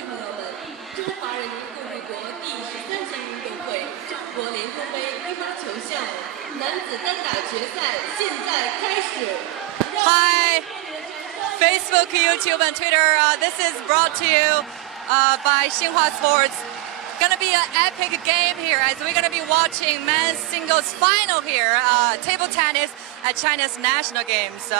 right. 中华人民共和国第13项运动会中国联通杯乒乓球项目男子单打决赛现在开始。Hi, Facebook, YouTube, and Twitter. This is brought to you by Xinhua Sports. Gonna be an epic game here as we're gonna be watching men's singles final here, table tennis at China's national games.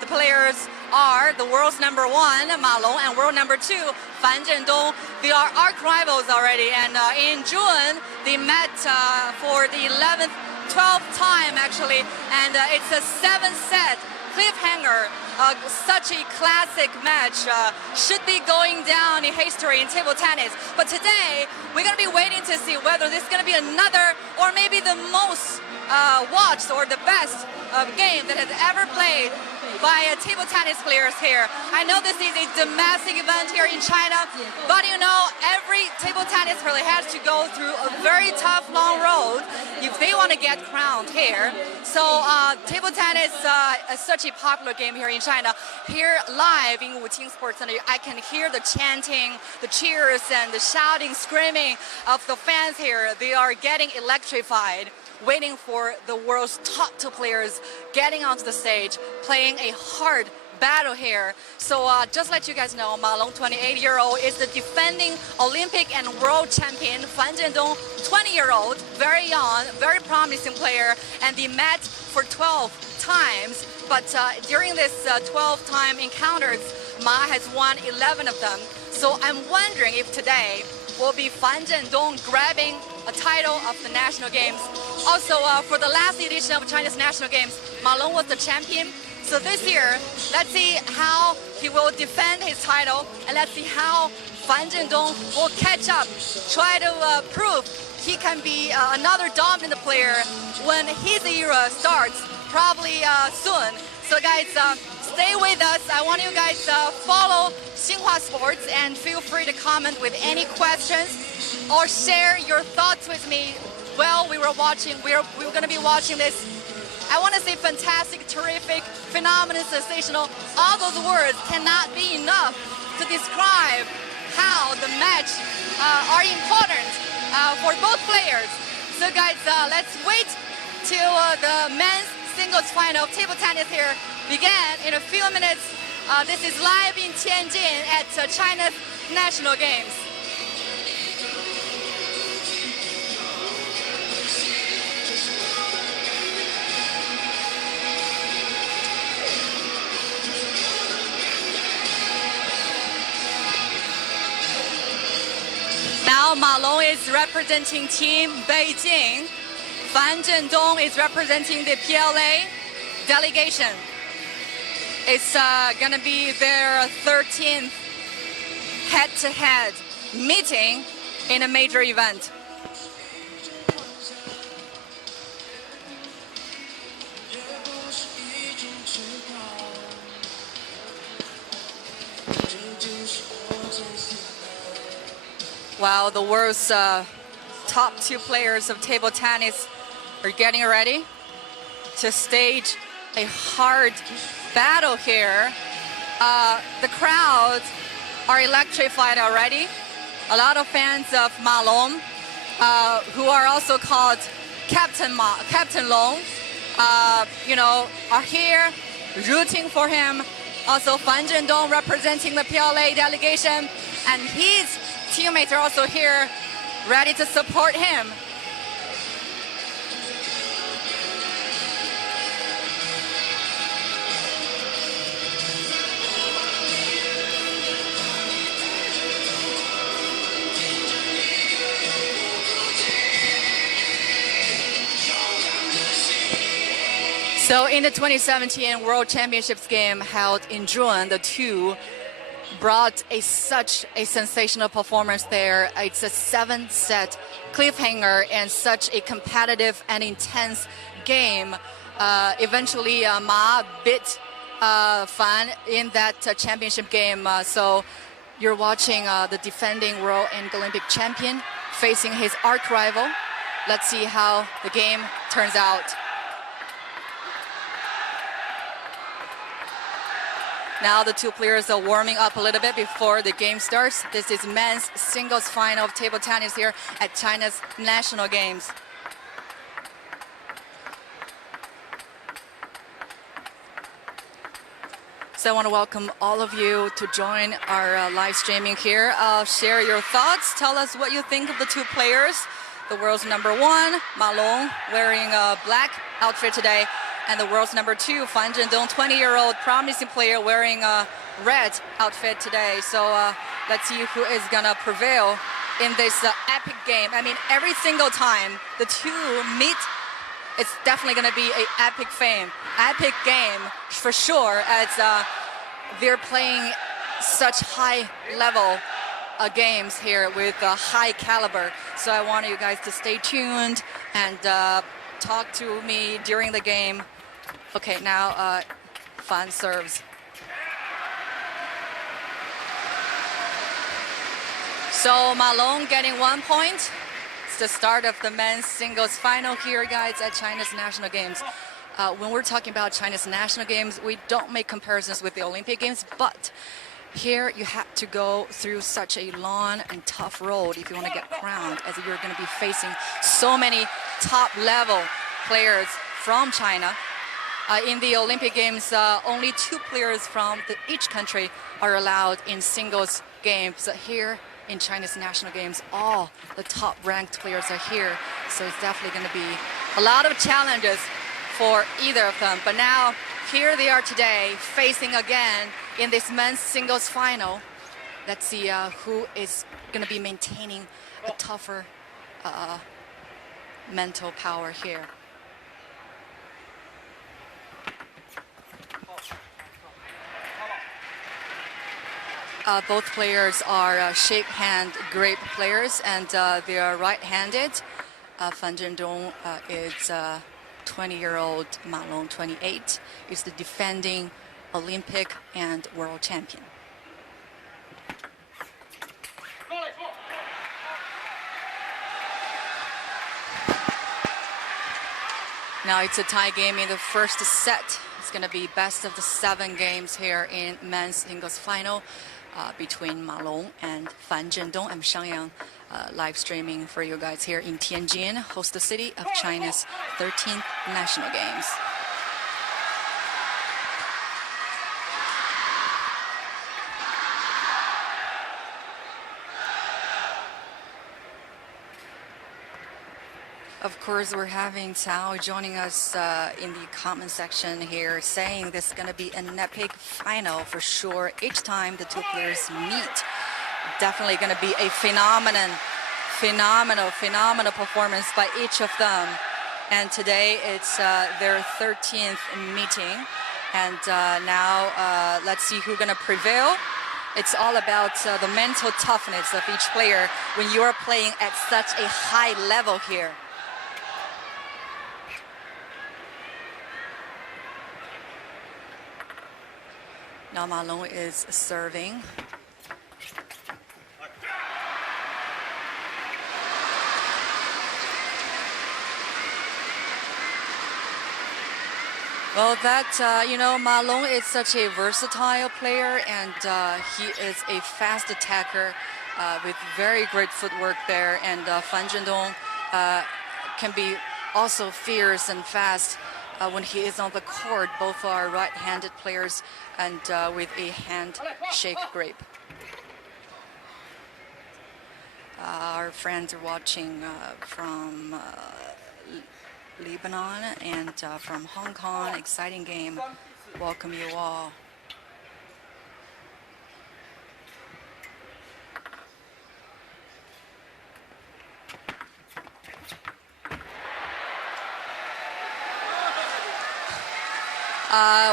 The players are the world's number 1, Ma Long, and world number 2, Fan Zhendong. They are arch rivals already, and in June they met for the 12th time actually, and it's a 7-set cliffhanger. Such a classic match should be going down in history in table tennis. But today, we're going to be waiting to see whether this is going to be another or maybe the most watched or the best game that has ever played by table tennis players here. I know this is a domestic event here in China, but you know, every table tennis player has to go through a very tough, long road if they want to get crowned here. So table tennis is such a popular game here in China. Here live in Wuqing Sports Center, I can hear the chanting, the cheers, and the shouting, screaming of the fans here. They are getting electrified, waiting for the world's top 2 players getting onto the stage, playing a hard battle here. So just let you guys know, Ma Long, 28-year-old, is the defending Olympic and world champion. Fan Zhendong, 20-year-old, very young, very promising player, and they met for 12 times. But during this 12-time encounters, Ma has won 11 of them. So I'm wondering if today will be Fan Zhendong grabbing a title of the national games. Also, for the last edition of China's national games, Ma Long was the champion. So this year, let's see how he will defend his title, and let's see how Fan Zhendong will catch up, try to prove he can be another dominant player when his era starts, probably soon. So guys, stay with us. I want you guys follow Xinhua Sports and feel free to comment with any questions or share your thoughts with me while we were watching. We're going to be watching this. I want to say fantastic, terrific, phenomenal, sensational. All those words cannot be enough to describe how the match are important for both players. So guys, let's wait till the men's singles final of table tennis here began in a few minutes. This is live in Tianjin at China's national games. Now Ma Long is representing Team Beijing. Fan Zhendong is representing the PLA delegation. It's going to be their 13th head-to-head meeting in a major event. While the world's top 2 players of table tennis are getting ready to stage a hard battle here, the crowds are electrified already. A lot of fans of Ma Long, who are also called Captain Long, you know, are here rooting for him. Also, Fan Zhendong representing the PLA delegation, and his teammates are also here, ready to support him. So in the 2017 World Championships game held in June, the two brought such a sensational performance there. It's a 7-set cliffhanger and such a competitive and intense game. Eventually, Ma beat Fan in that championship game. So you're watching the defending world and Olympic champion facing his arch rival. Let's see how the game turns out. Now the two players are warming up a little bit before the game starts. This is men's singles final of table tennis here at China's national games. So I want to welcome all of you to join our live streaming here. Share your thoughts. Tell us what you think of the two players. The world's number one, Ma Long, wearing a black outfit today, and the world's number two, Fan Zhendong, 20-year-old promising player, wearing a red outfit today. So let's see who is gonna prevail in this epic game. I mean, every single time the two meet, it's definitely gonna be an epic game for sure, as they're playing such high level games here with high caliber. So I want you guys to stay tuned and talk to me during the game. Okay, now Fan serves. So Ma Long getting 1 point. It's the start of the men's singles final here, guys, at China's national games. When we're talking about China's national games, we don't make comparisons with the Olympic Games, but here you have to go through such a long and tough road if you want to get crowned, as you're going to be facing so many top-level players from China. In the Olympic Games, only 2 players from each country are allowed in singles games. Here in China's national games, all the top-ranked players are here, so it's definitely going to be a lot of challenges for either of them. But now, here they are today, facing again in this men's singles final. Let's see who is going to be maintaining a tougher mental power here. Both players are shake hand grip players, and they are right-handed. Fan Zhendong is 20-year-old, Ma Long, 28, is the defending Olympic and world champion. Now it's a tie game in the first set. It's going to be best of the 7 games here in men's singles final between Ma Long and Fan Zhendong. I'm Shangyang, live streaming for you guys here in Tianjin, host city of China's 13th national games. Of course, we're having Cao joining us in the comment section here, saying this is going to be an epic final for sure. Each time the two players meet, definitely going to be a phenomenal performance by each of them. And today it's their 13th meeting. And now let's see who's going to prevail. It's all about the mental toughness of each player when you are playing at such a high level here. Now Ma Long is serving. Well, Ma Long is such a versatile player, and he is a fast attacker with very great footwork there. And Fan Zhendong can be also fierce and fast when he is on the court. Both are right-handed players and with a handshake grip. Our friends are watching from Lebanon and from Hong Kong. Exciting game. Welcome you all.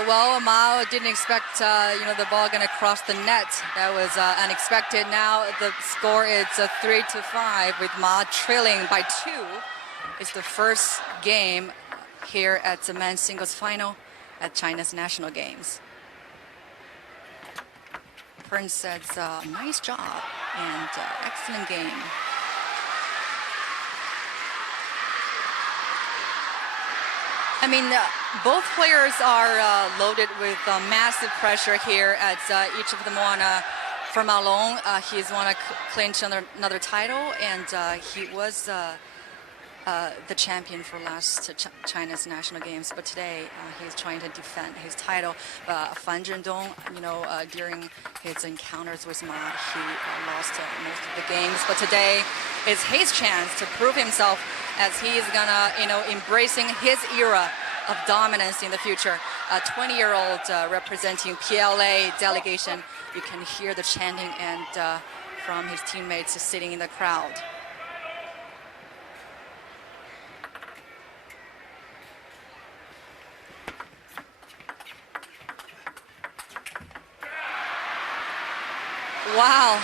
Well, Mao didn't expect the ball gonna cross the net. That was unexpected. Now the score is 3-5 with Ma trailing by 2. It's the first game here at the men's singles final at China's national games. Prince says, nice job and excellent game. I mean, both players are loaded with massive pressure here at each of them wanna. For Ma Long, he's want to clinch another title, and he was the champion for last China's national games. But today, he's trying to defend his title. Fan Zhendong, during his encounters with Ma, he lost most of the games. But today is his chance to prove himself, as he is gonna, embracing his era of dominance in the future. A 20-year-old representing PLA delegation. You can hear the chanting and from his teammates sitting in the crowd. Wow,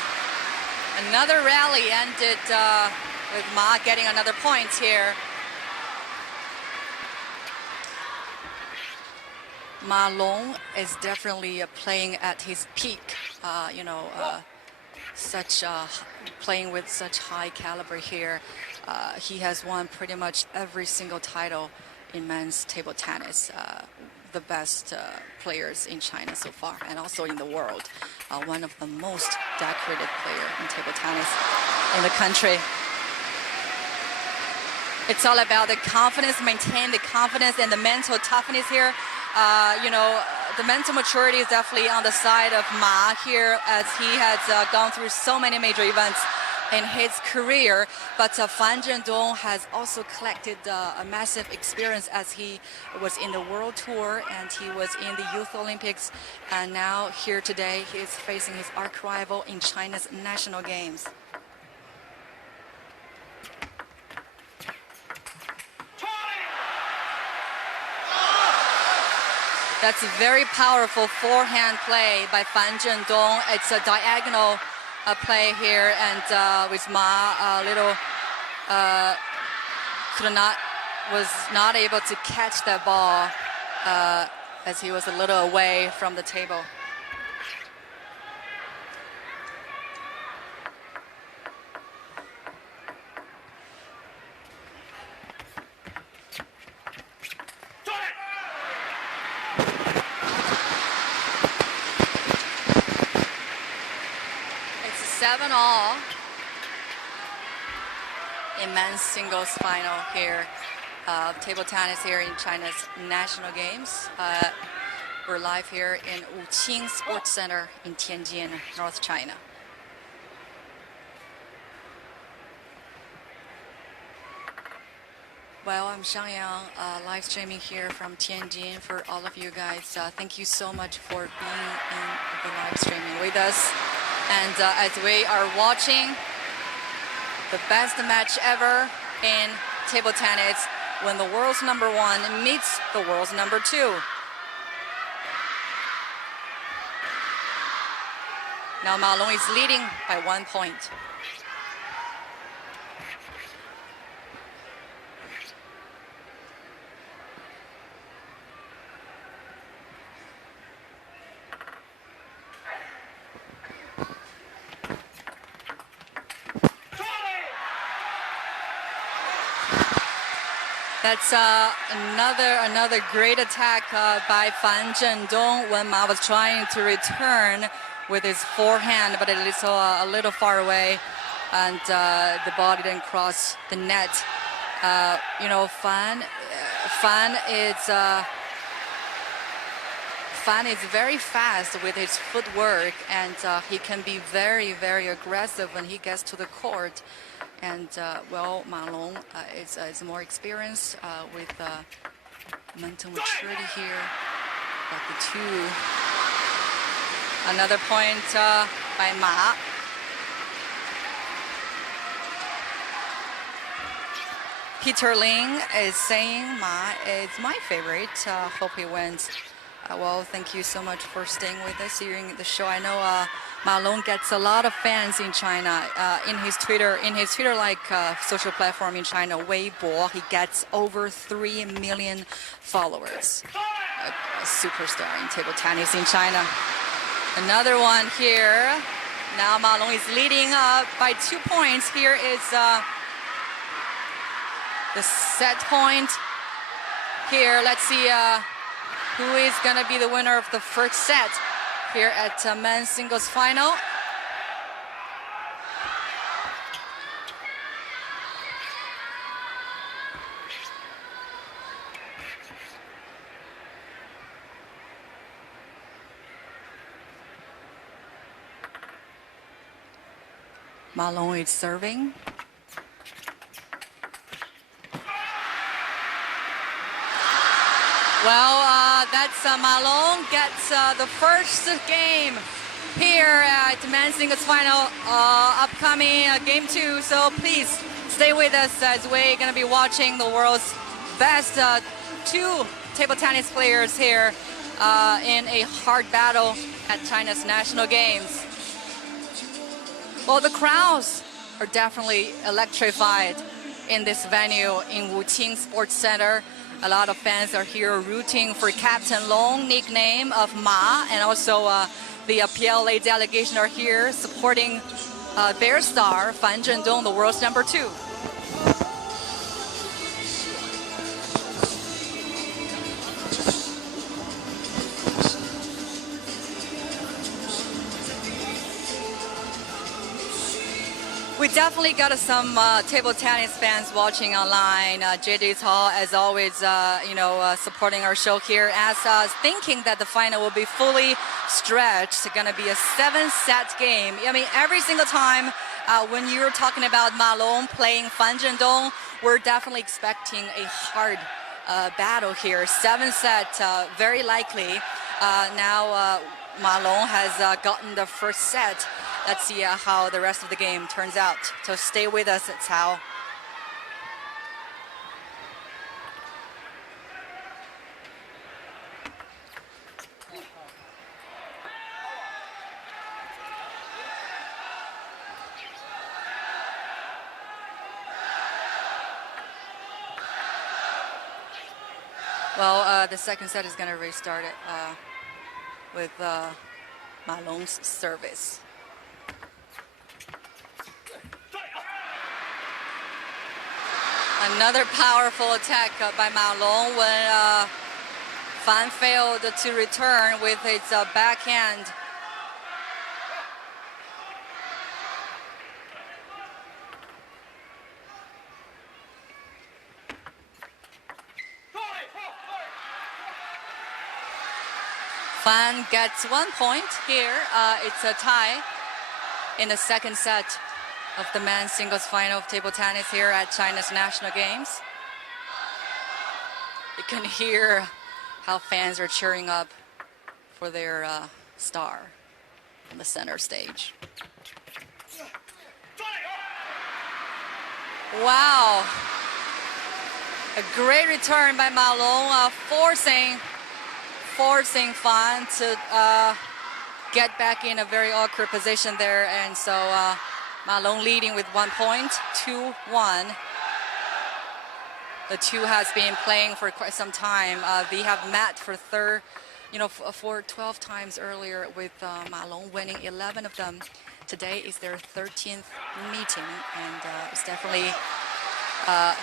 another rally ended with Ma getting another point here. Ma Long is definitely playing at his peak, playing with such high caliber here. He has won pretty much every single title in men's table tennis. The best players in China so far, and also in the world. One of the most decorated players in table tennis in the country. It's all about the confidence, maintain the confidence and the mental toughness here. The mental maturity is definitely on the side of Ma here, as he has gone through so many major events in his career. But Fan Zhendong has also collected a massive experience, as he was in the World Tour and he was in the Youth Olympics. And now here today, he is facing his arch-rival in China's national games. That's a very powerful forehand play by Fan Zhendong. It's a diagonal play here, and with Ma was not able to catch that ball as he was a little away from the table. It's 7-all in men's singles final here. Table tennis here in China's national games. We're live here in Wuqing Sports Center in Tianjin, North China. Well, I'm Xiangyang, live streaming here from Tianjin for all of you guys. Thank you so much for being in the live streaming with us. And as we are watching the best match ever in table tennis, when the world's #1 meets the world's #2. Now Ma Long is leading by 1 point. That's another great attack by Fan Zhendong when Ma was trying to return with his forehand, but it is a little far away, and the ball didn't cross the net. Fan is very fast with his footwork, and he can be very, very aggressive when he gets to the court. And Ma Long is more experienced with mental maturity here. But the two, another point by Ma. Peter Ling is saying Ma is my favorite. Hope he wins. Well, thank you so much for staying with us during the show. I know Ma Long gets a lot of fans in China. In his Twitter-like social platform in China, Weibo, he gets over 3 million followers. A superstar in table tennis in China. Another one here. Now Ma Long is leading by 2 points. Here is the set point. here. Let's see who is going to be the winner of the first set here at men's singles final. Ma Long is serving. Well, that's Ma Long gets the first game here at men's singles final, upcoming game 2. So please stay with us as we're going to be watching the world's best 2 table tennis players here in a hard battle at China's national games. Well, the crowds are definitely electrified in this venue in Wuqing Sports Center. A lot of fans are here rooting for Captain Long, nickname of Ma, and also the PLA delegation are here supporting their star, Fan Zhendong, the world's number 2. We definitely got some table tennis fans watching online. JJ's Hall, as always, supporting our show here, as thinking that the final will be fully stretched. It's going to be a 7-set game. I mean, every single time when you're talking about Ma Long playing Fan Zhendong, we're definitely expecting a hard battle here. 7-set, very likely. Now Ma Long has gotten the first set. Let's see how the rest of the game turns out. So stay with us, Cao. Well, the second set is going to restart it with Ma Long's service. Another powerful attack by Ma Long when Fan failed to return with his backhand. Fan gets 1 point here. It's a tie in the second set of the men's singles final of table tennis here at China's national games. You can hear how fans are cheering up for their star on the center stage. Wow. A great return by Ma Long, forcing Fan to get back in a very awkward position there, and so Ma Long leading with 1 point, 2-1. The two has been playing for quite some time. They have met for for 12 times earlier, with Ma Long winning 11 of them. Today is their 13th meeting, and it's definitely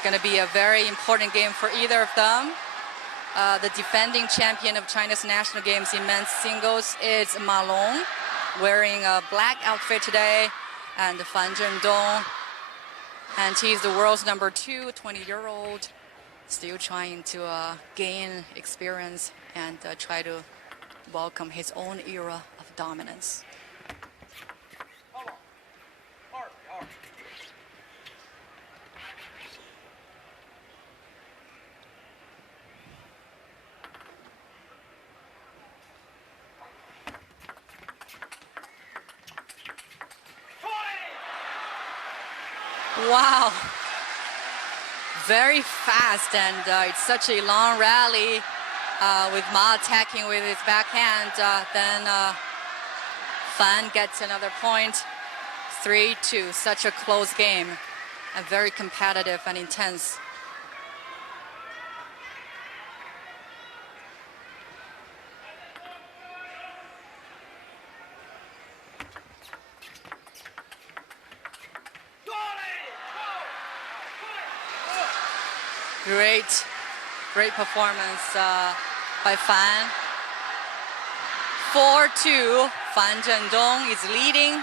going to be a very important game for either of them. The defending champion of China's national games in men's singles is Ma Long, wearing a black outfit today, and Fan Zhendong, and he's the world's number 2, 20-year-old, still trying to gain experience and try to welcome his own era of dominance. Wow, very fast, and it's such a long rally with Ma attacking with his backhand. Then Fan gets another point, 3-2. Such a close game, and very competitive and intense. Great performance by Fan. 4-2. Fan Zhendong is leading.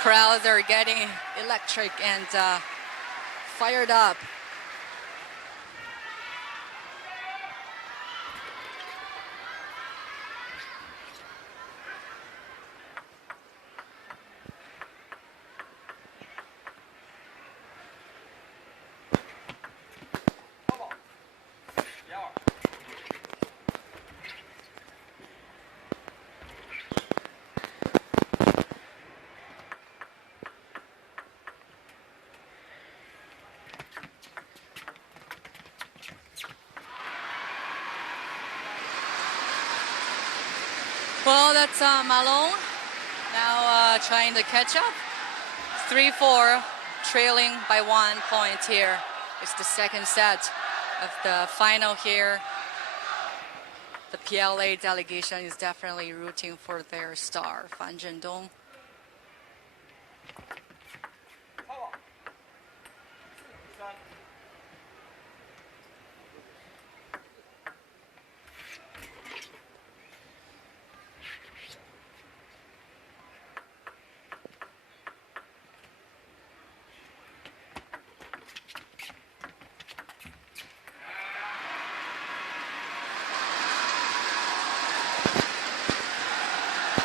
Crowds are getting electric and fired up. Well, that's Malone now trying to catch up. 3-4, trailing by 1 point here. It's the second set of the final here. The PLA delegation is definitely rooting for their star, Fan Zhendong.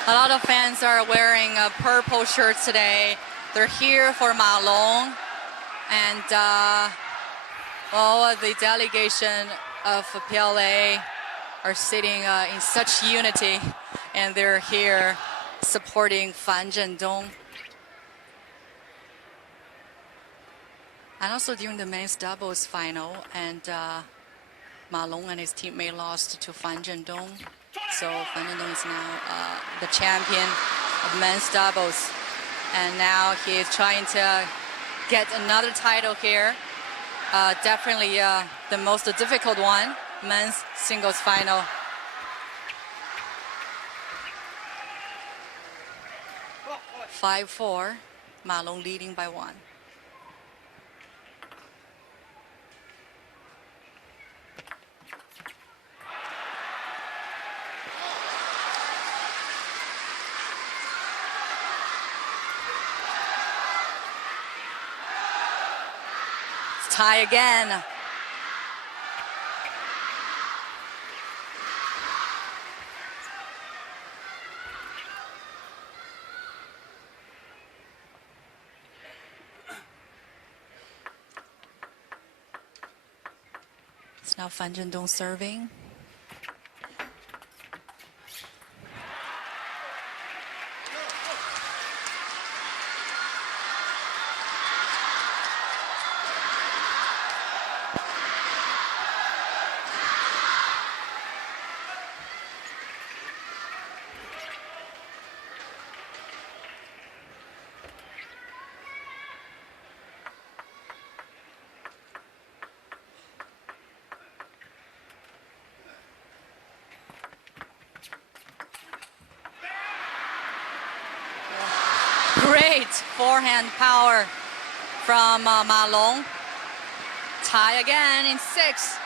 A lot of fans are wearing purple shirts today. They're here for Malone. And all the delegation of PLA are sitting in such unity. And they're here supporting Fan Zhendong. And also during the men's doubles final, and Malone and his teammate lost to Fan Zhendong. So Fan Zhendong is now the champion of men's doubles. And now he is trying to get another title here. Definitely the most difficult one, men's singles final. Five, 4, Malone leading by 1. Tie again. It's now Fan Zhendong serving. Great forehand power from Malone. Tie again in 6.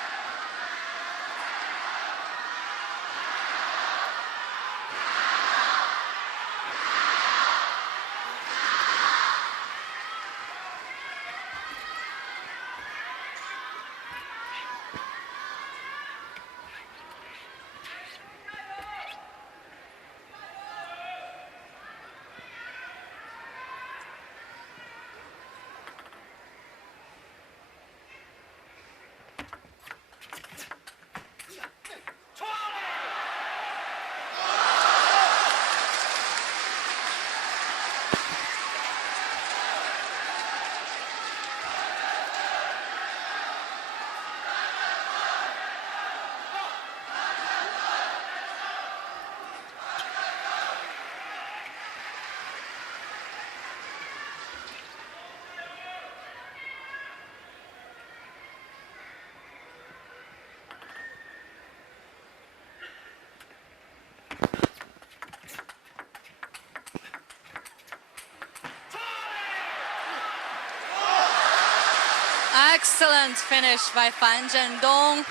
Excellent finish by Fan Zhendong.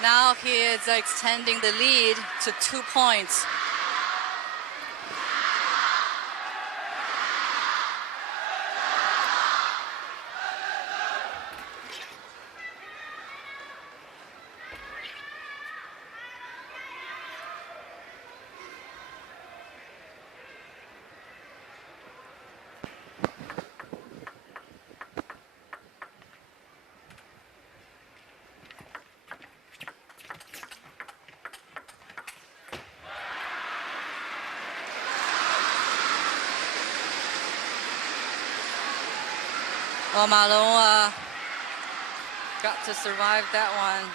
Now he is extending the lead to 2 points. Well, Malone got to survive that one.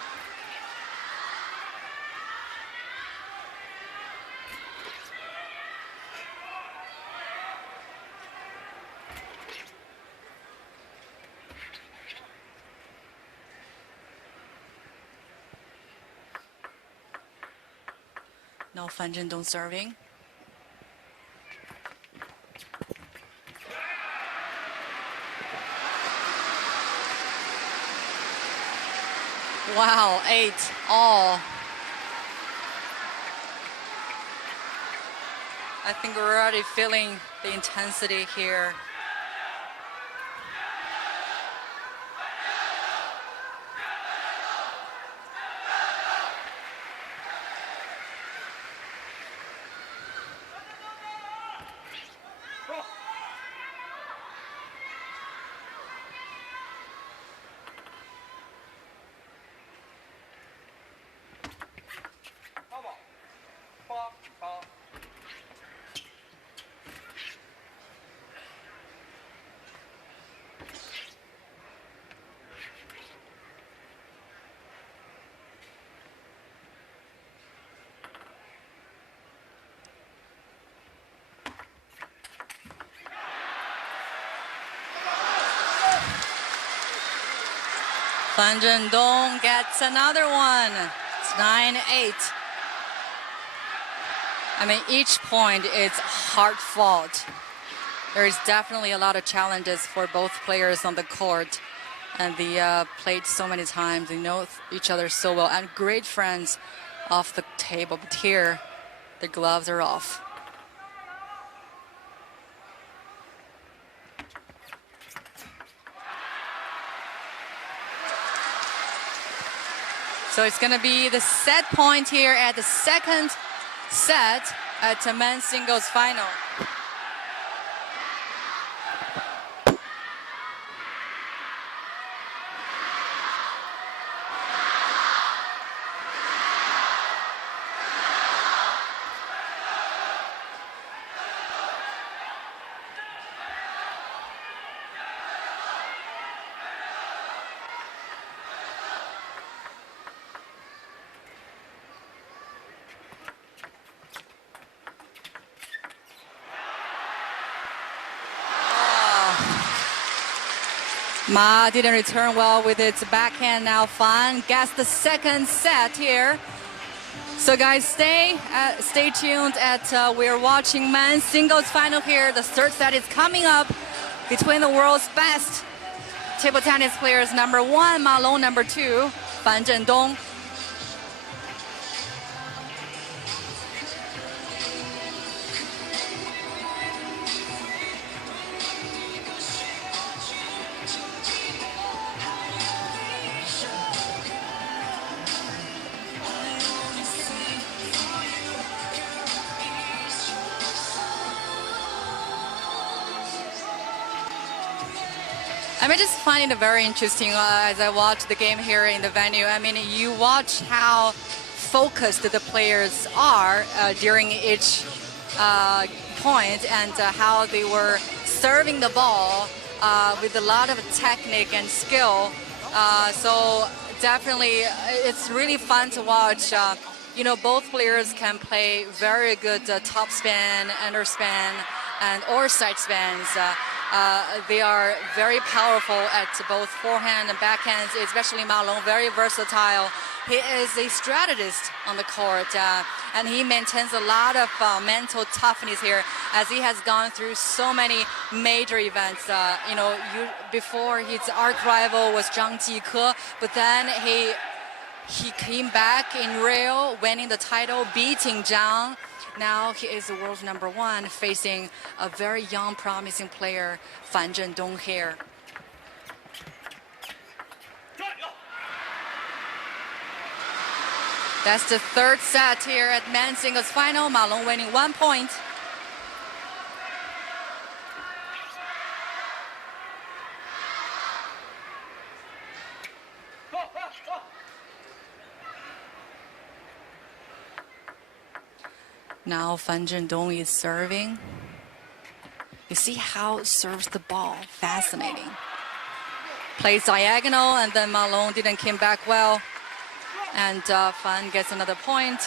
Now Fan Zhendong serving. Wow, 8-all. I think we're already feeling the intensity here. Fan Zhendong gets another one. It's 9-8. I mean, each point is hard fought. There is definitely a lot of challenges for both players on the court. And they played so many times. They know each other so well. And great friends off the table. But here, the gloves are off. So it's going to be the set point here at the second set at the men's singles final. Ma didn't return well with its backhand. Now Fan gets the second set here. So guys, stay tuned. We're watching men's singles final here. The third set is coming up between the world's best table tennis players. Number 1, Malone. Number 2, Fan Zhendong. I just find it very interesting as I watch the game here in the venue. I mean, you watch how focused the players are during each point and how they were serving the ball with a lot of technique and skill. So definitely, it's really fun to watch. You know, both players can play very good top spin, under spin, and or side spins. They are very powerful at both forehand and backhand, especially Ma Long, very versatile. He is a strategist on the court, and he maintains a lot of mental toughness here, as he has gone through so many major events. Before his arch rival was Zhang Jike, but then he came back in Rio, winning the title, beating Zhang. Now he is the world's #1, facing a very young, promising player, Fan Zhendong here. That's the third set here at men's singles final. Ma Long winning 1 point. Now Fan Zhendong is serving. You see how it serves the ball. Fascinating. Plays diagonal, and then Ma Long didn't come back well. And Fan gets another point.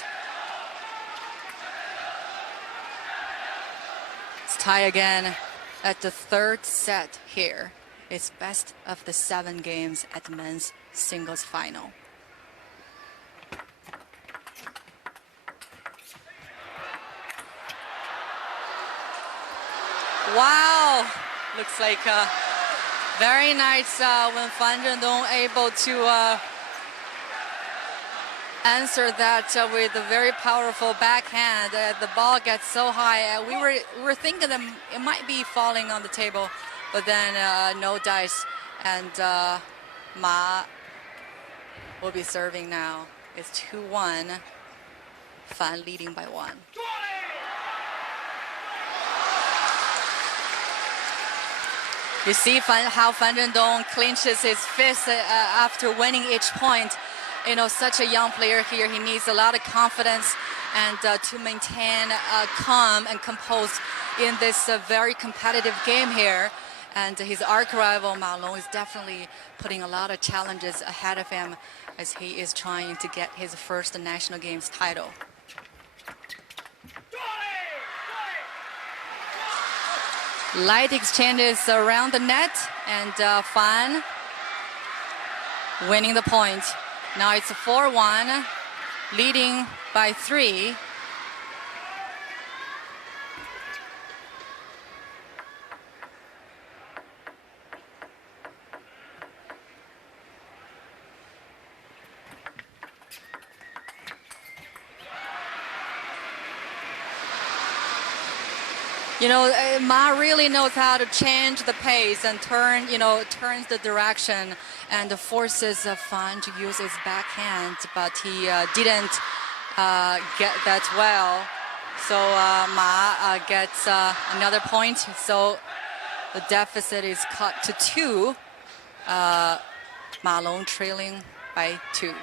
It's tie again at the third set here. It's best of the 7 games at men's singles final. Wow, looks like very nice when Fan Zhendong able to answer that with a very powerful backhand. The ball gets so high. We were thinking that it might be falling on the table, but then no dice, and Ma will be serving now. It's 2-1. Fan leading by 1. You see how Fan Zhendong clinches his fist after winning each point. Such a young player here, he needs a lot of confidence and to maintain calm and composed in this very competitive game here. And his arch rival Ma Long is definitely putting a lot of challenges ahead of him as he is trying to get his first national games title. Light exchanges around the net, and Fan winning the point. Now it's 4-1, leading by 3. Ma really knows how to change the pace and turns the direction and forces Fan to use his backhand, but he didn't get that well. So Ma gets another point. So the deficit is cut to 2. Ma Long trailing by 2.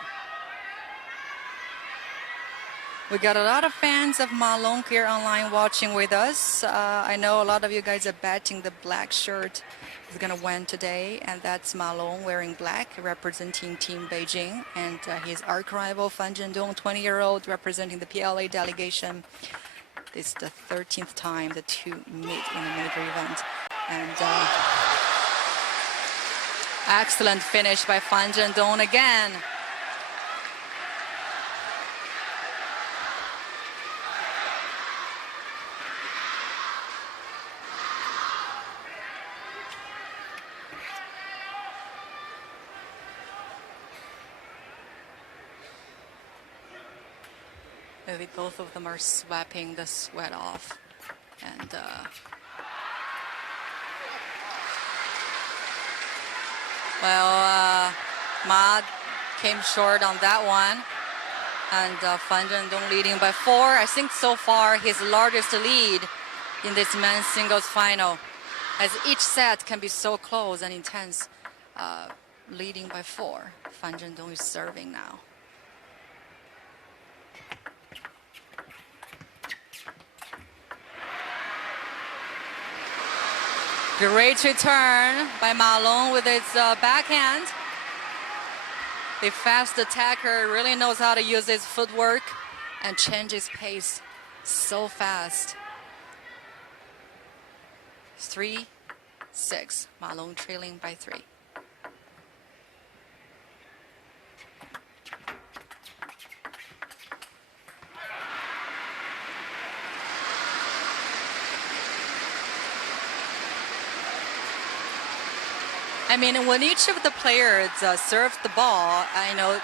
We got a lot of fans of Ma Long here online watching with us. I know a lot of you guys are betting the black shirt is going to win today, and that's Ma Long wearing black, representing Team Beijing, and his arch rival Fan Zhendong, 20-year-old, representing the PLA delegation. This is the 13th time the two meet in a major event, and excellent finish by Fan Zhendong again. Both of them are sweeping the sweat off, and Ma came short on that one, and Fan Zhendong leading by 4. I think so far his largest lead in this men's singles final, as each set can be so close and intense. Leading by 4. Fan Zhendong is serving now. Great return by Ma Long with his backhand. The fast attacker really knows how to use his footwork and change his pace so fast. 3-2. 6. Ma Long trailing by 3. I mean, when each of the players serves the ball, I know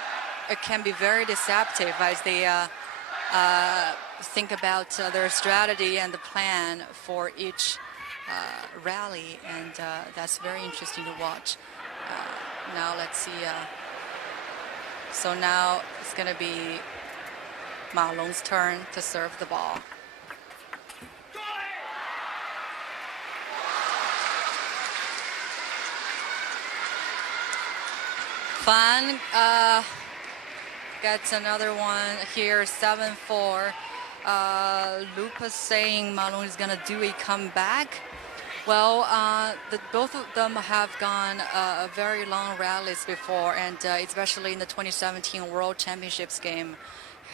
it can be very deceptive as they think about their strategy and the plan for each rally, and that's very interesting to watch. Now let's see. So now it's going to be Ma Long's turn to serve the ball. Fan gets another one here, 7-4. Lucas saying Ma Long is going to do a comeback. Well, both of them have gone very long rallies before, and especially in the 2017 World Championships game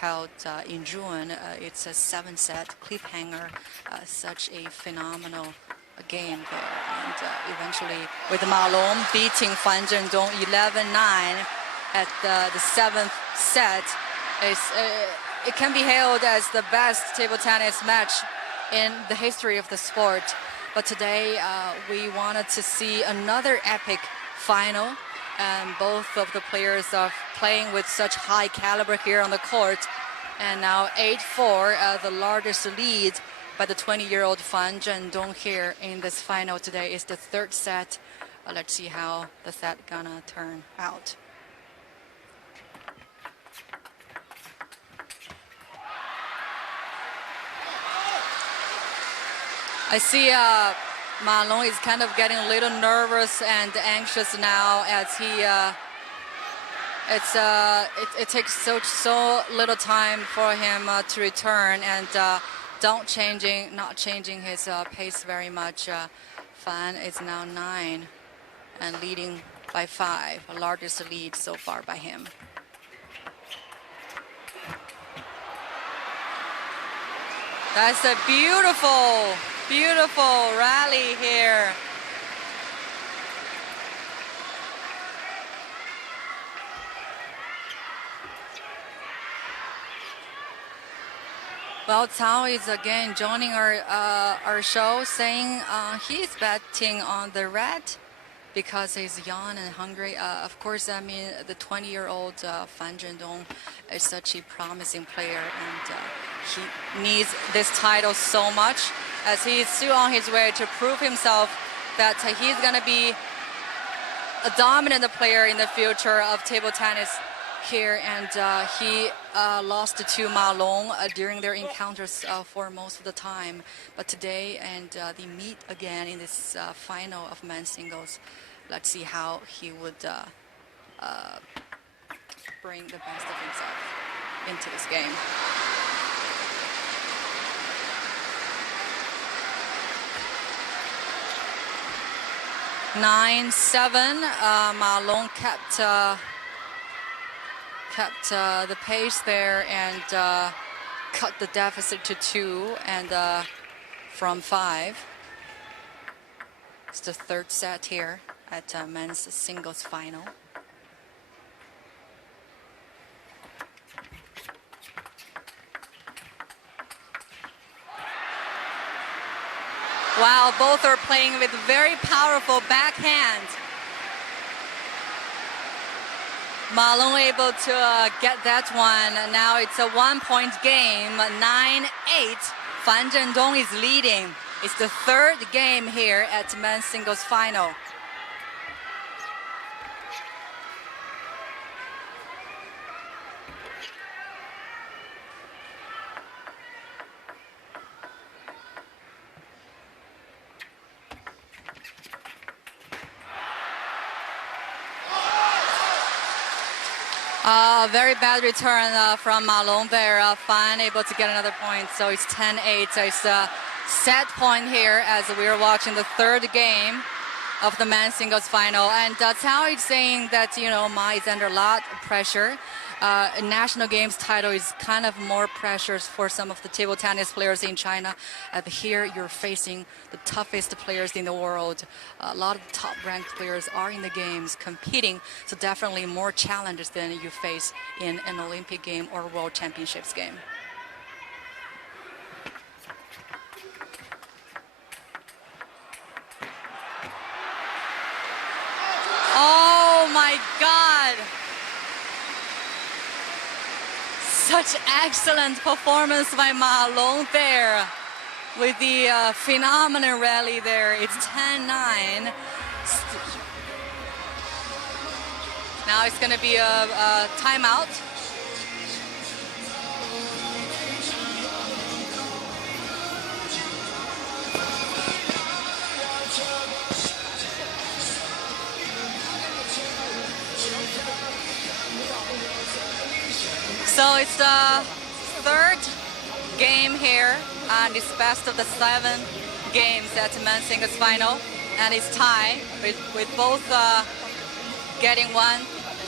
held in June. It's a 7-set cliffhanger, such a phenomenal game there. And eventually, with Ma Long beating Fan Zhendong 11-9 at the 7th set, it can be hailed as the best table tennis match in the history of the sport. But today, we wanted to see another epic final, and both of the players are playing with such high caliber here on the court. And now 8-4, the largest lead by the 20-year-old Fan Zhendong here in this final today is the 3rd set. Let's see how the set gonna turn out. I see Ma Long is kind of getting a little nervous and anxious now, as it takes so little time for him to return, and not changing his pace very much. Fan is now 9 and leading by 5, the largest lead so far by him. That's a beautiful rally here. Well, Cao is again joining our show, saying he's betting on the red because he's young and hungry. Of course, I mean, the 20-year-old Fan Zhendong is such a promising player, and he needs this title so much, as he's still on his way to prove himself that he's going to be a dominant player in the future of table tennis here. And he lost to Ma Long during their encounters for most of the time. But today, and they meet again in this final of men's singles. Let's see how he would bring the best of himself into this game. (9-7). Ma Long kept the pace there and cut the deficit to 2 and from 5. It's the 3rd set here at men's singles final. Wow, both are playing with very powerful backhand. Ma Long able to get that one. Now it's a 1-point game, 9-8. Fan Zhendong is leading. It's the 3rd game here at men's singles final. Very bad return from Ma Long there. Fan able to get another point, so it's 10-8. So it's a set point here as we are watching the 3rd game. of the men's singles final. And Cao is saying that, Ma is under a lot of pressure. A national games title is kind of more pressures for some of the table tennis players in China. Here you're facing the toughest players in the world. A lot of top ranked players are in the games competing, so definitely more challenges than you face in an Olympic game or World Championships game. Oh my God! Such excellent performance by Ma Long there with the phenomenal rally there. It's 10-9. Now it's going to be a timeout. So it's the third game here, and it's best of the 7 games at the men's singles final, and it's tied with both getting 1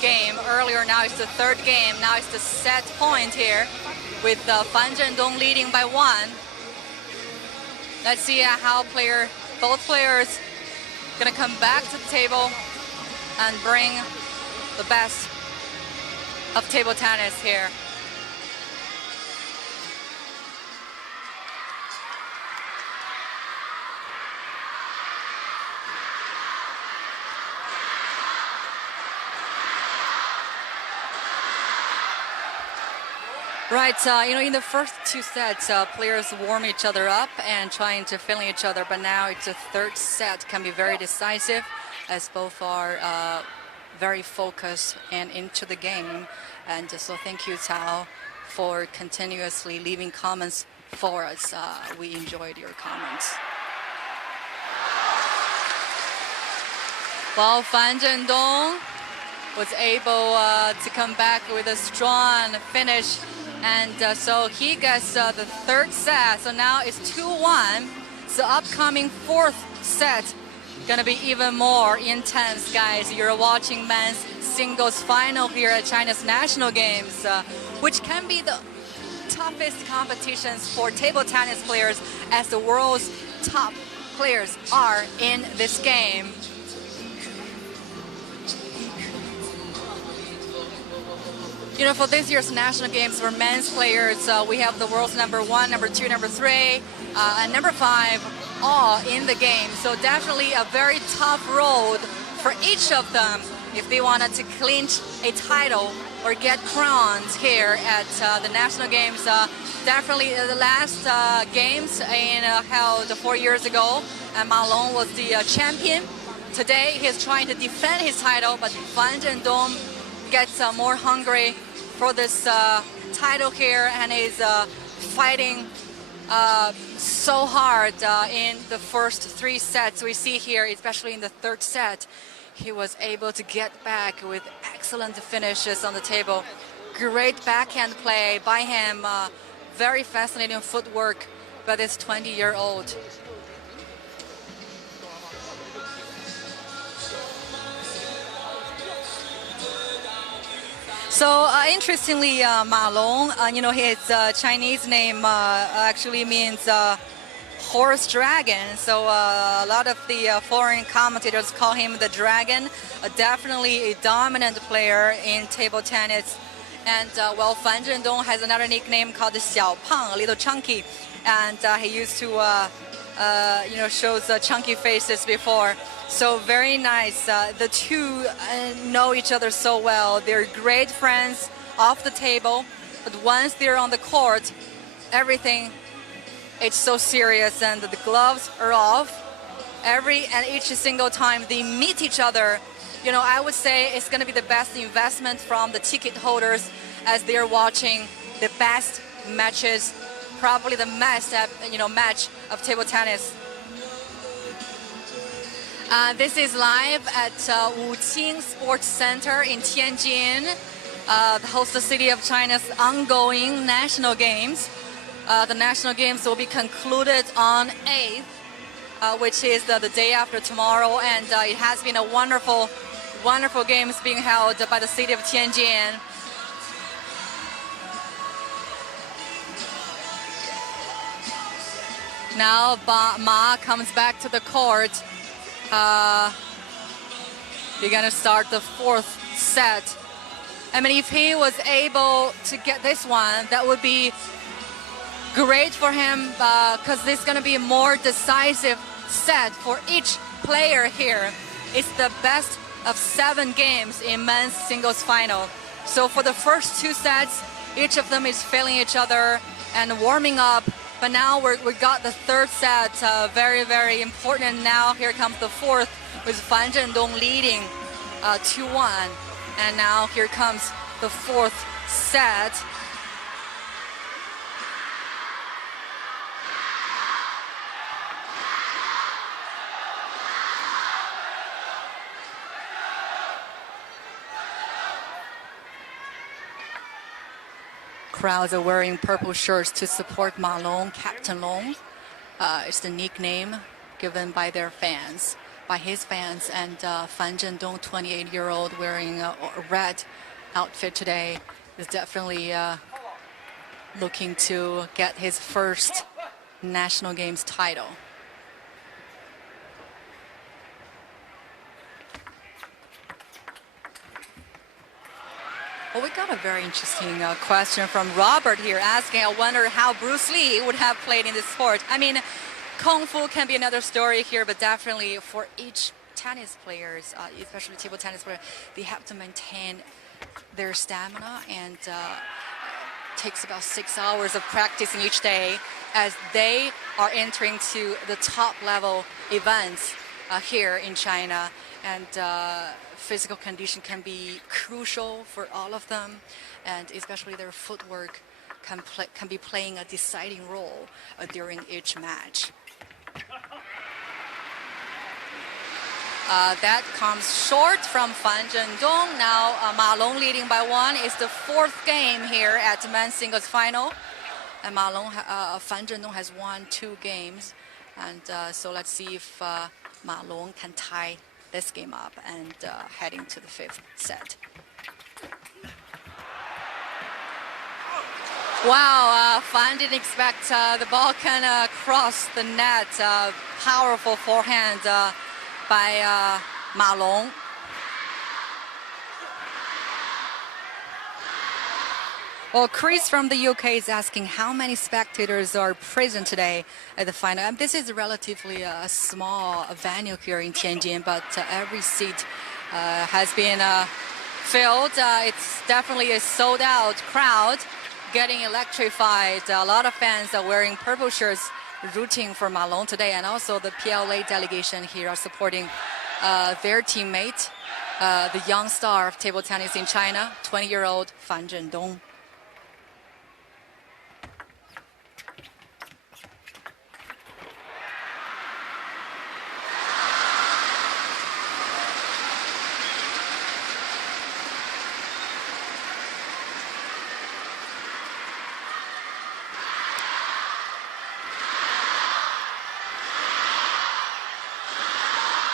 game earlier. Now it's the third game. Now it's the set point here with Fan Zhendong leading by 1. Let's see how both players gonna come back to the table and bring the best of table tennis here. Right, in the first 2 sets, players warm each other up and trying to feel each other, but now it's a third set, can be very decisive as both are very focused and into the game. And so thank you, Cao, for continuously leaving comments for us. We enjoyed your comments. Well, Fan Zhendong was able to come back with a strong finish. And so he gets the third set. So now it's 2-1. So upcoming 4th set gonna be even more intense, guys. You're watching men's singles final here at China's national games, which can be the toughest competitions for table tennis players, as the world's top players are in this game. For this year's national games for men's players, we have the world's number 1, number 2, number 3, and number 5 all in the game. So definitely a very tough road for each of them if they wanted to clinch a title or get crowns here at the national games. Definitely the last games held 4 years ago, and Ma Long was the champion. Today he's trying to defend his title, but Fan Zhendong gets more hungry for this title here, and is fighting so hard in the first 3 sets. We see here, especially in the third set, he was able to get back with excellent finishes on the table. Great backhand play by him. Very fascinating footwork by this 20-year-old. So interestingly, Ma Long, his Chinese name actually means horse dragon. So a lot of the foreign commentators call him the dragon. Definitely a dominant player in table tennis. And well, Fan Zhendong has another nickname called Xiao Pang, a little chunky. And he used to shows chunky faces before. So very nice. The two know each other so well. They're great friends off the table, but once they're on the court, everything, it's so serious, and the gloves are off. Every and each single time they meet each other, I would say it's going to be the best investment from the ticket holders, as they're watching the best matches, probably the best match of table tennis. This is live at Wuqing Sports Center in Tianjin, the host city of China's ongoing national games. The national games will be concluded on 8th which is the day after tomorrow, and it has been a wonderful, wonderful games being held by the city of Tianjin. Now Ma comes back to the court. They're gonna start the fourth set. I mean, if he was able to get this one, that would be great for him, because this is gonna be a more decisive set for each player here. It's the best of 7 games in men's singles final. So for the first 2 sets, each of them is feeling each other and warming up. But now we got the third set, very, very important. And now here comes the fourth with Fan Zhendong leading 2-1. And now here comes the fourth set. Crowds are wearing purple shirts to support Ma Long, Captain Long. It's the nickname given by their fans, by his fans. And Fan Zhendong, 28-year-old, wearing a red outfit today, is definitely looking to get his first national games title. Well, we got a very interesting question from Robert here asking, I wonder how Bruce Lee would have played in this sport. I mean, Kung Fu can be another story here, but definitely for each tennis players, especially table tennis players, they have to maintain their stamina, and takes about 6 hours of practicing each day as they are entering to the top level events here in China. And physical condition can be crucial for all of them, and especially their footwork can be playing a deciding role during each match. That comes short from Fan Zhendong. Now Ma Long leading by 1. It's the 4th game here at men's singles final. And Fan Zhendong has won 2 games. And so let's see if Ma Long can tie this game up and heading to the 5th set. Wow, Fan didn't expect the ball can cross the net. Powerful forehand by Ma Long. Well, Chris from the UK is asking how many spectators are present today at the final. This is relatively a small venue here in Tianjin, but every seat has been filled. It's definitely a sold-out crowd, getting electrified. A lot of fans are wearing purple shirts, rooting for Ma Long today, and also the PLA delegation here are supporting their teammate, the young star of table tennis in China, 20-year-old Fan Zhendong.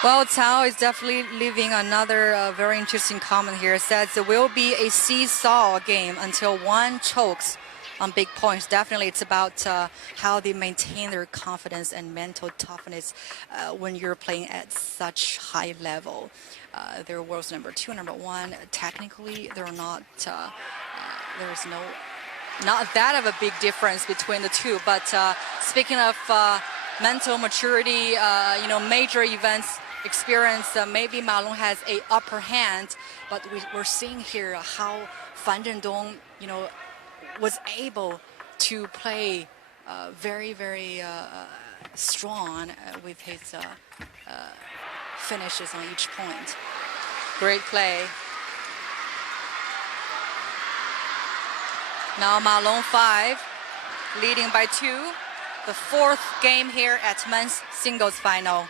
Well, Cao is definitely leaving another very interesting comment here. It says it will be a seesaw game until one chokes on big points. Definitely, it's about how they maintain their confidence and mental toughness when you're playing at such high level. They're world's number 2, number 1. Technically, they're not. There's not that of a big difference between the two. But speaking of mental maturity, major events experience, maybe Ma Long has a upper hand, but we're seeing here how Fan Zhendong, was able to play very, very strong with his finishes on each point. Great play. Now Ma Long 5, leading by 2. The 4th game here at men's singles final.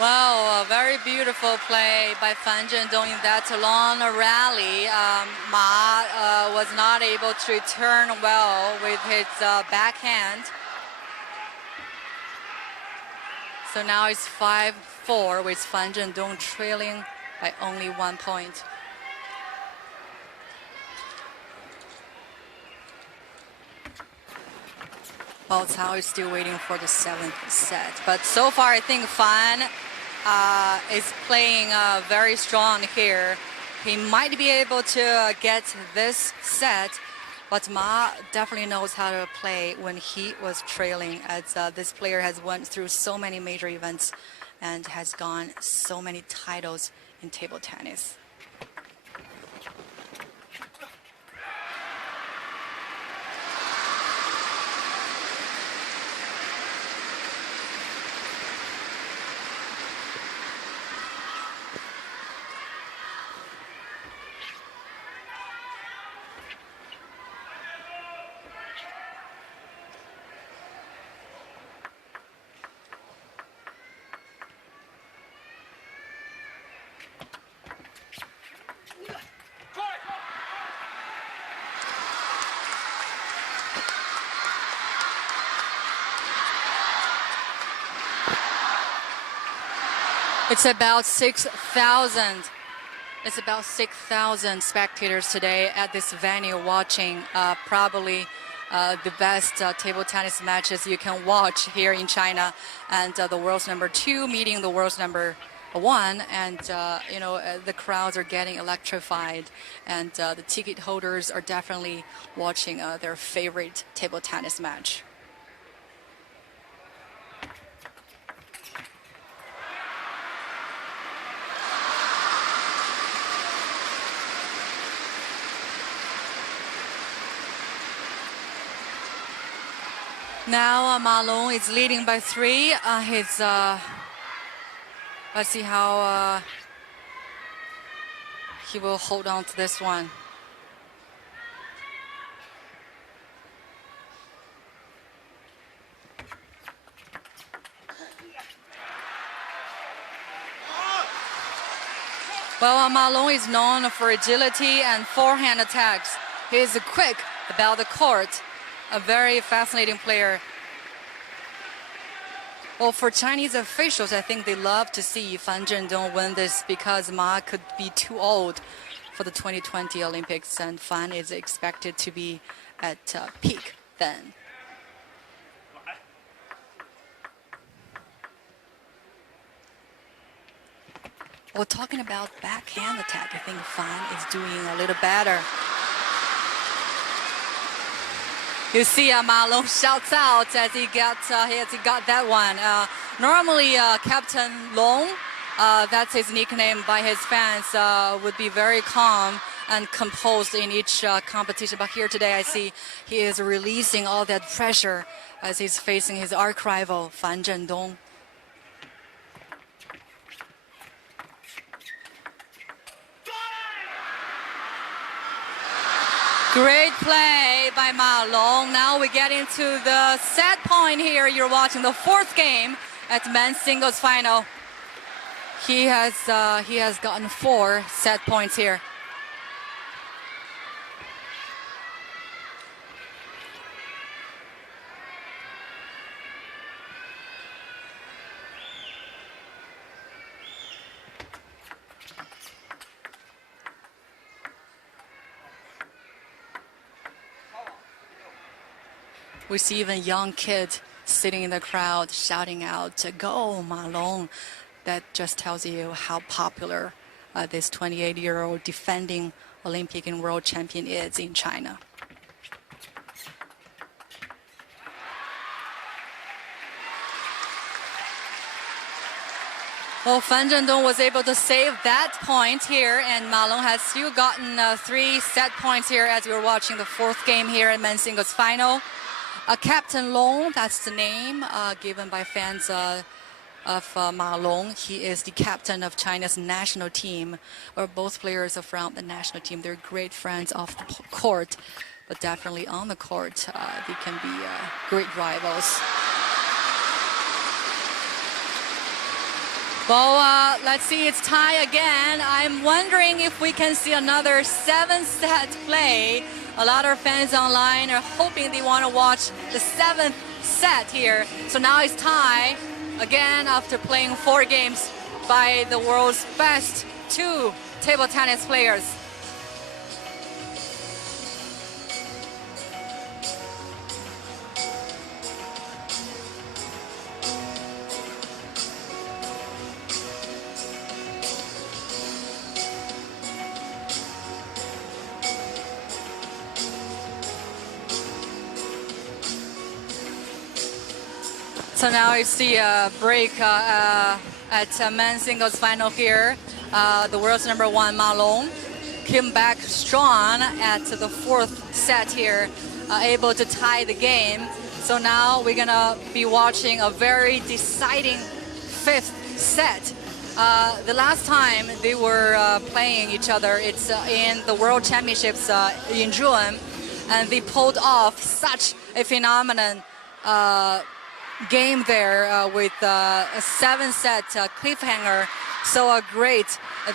Wow, a very beautiful play by Fan Zhendong in that long rally. Ma was not able to return well with his backhand. So now it's 5-4 with Fan Zhendong trailing by only 1 point. Well, Cao is still waiting for the 7th set. But so far, I think Fan is playing very strong here. He might be able to get this set, but Ma definitely knows how to play when he was trailing, as this player has went through so many major events and has gone so many titles in table tennis. It's about 6,000. It's about 6,000 spectators today at this venue watching probably the best table tennis matches you can watch here in China, and the world's number 2 meeting the world's number 1, and the crowds are getting electrified, and the ticket holders are definitely watching their favorite table tennis match. Now Ma Long is leading by 3. Let's see how he will hold on to this one. Well, Ma Long is known for agility and forehand attacks. He is quick about the court. A very fascinating player. Well, for Chinese officials, I think they love to see Fan Zhendong win this because Ma could be too old for the 2020 Olympics, and Fan is expected to be at peak then. Well, talking about backhand attack, I think Fan is doing a little better. You see Ma Long shouts out as he got that one. Normally, Captain Long, that's his nickname by his fans, would be very calm and composed in each competition. But here today, I see he is releasing all that pressure as he's facing his arch-rival, Fan Zhendong. Great play by Ma Long. Now we get into the set point here. You're watching the 4th game at men's singles final. He has gotten 4 set points here. We see even young kids sitting in the crowd shouting out, "Go, Ma Long." That just tells you how popular this 28-year-old defending Olympic and world champion is in China. Well, Fan Zhendong was able to save that point here, and Ma Long has still gotten 3 set points here as we're watching the 4th game here in men's singles final. Captain Long, that's the name given by fans of Ma Long. He is the captain of China's national team, where both players are from the national team. They're great friends off the court, but definitely on the court, they can be great rivals. Well, let's see, it's tie again. I'm wondering if we can see another 7-set play. A lot of fans online are hoping they want to watch the 7th set here. So now it's tie again after playing 4 games by the world's best 2 table tennis players. So now you see a break at men's singles final here. The world's number 1 Ma Long came back strong at the 4th set here, able to tie the game. So now we're gonna be watching a very deciding 5th set. The last time they were playing each other, it's in the World Championships in June, and they pulled off such a phenomenon game there with a 7-set cliffhanger. So great.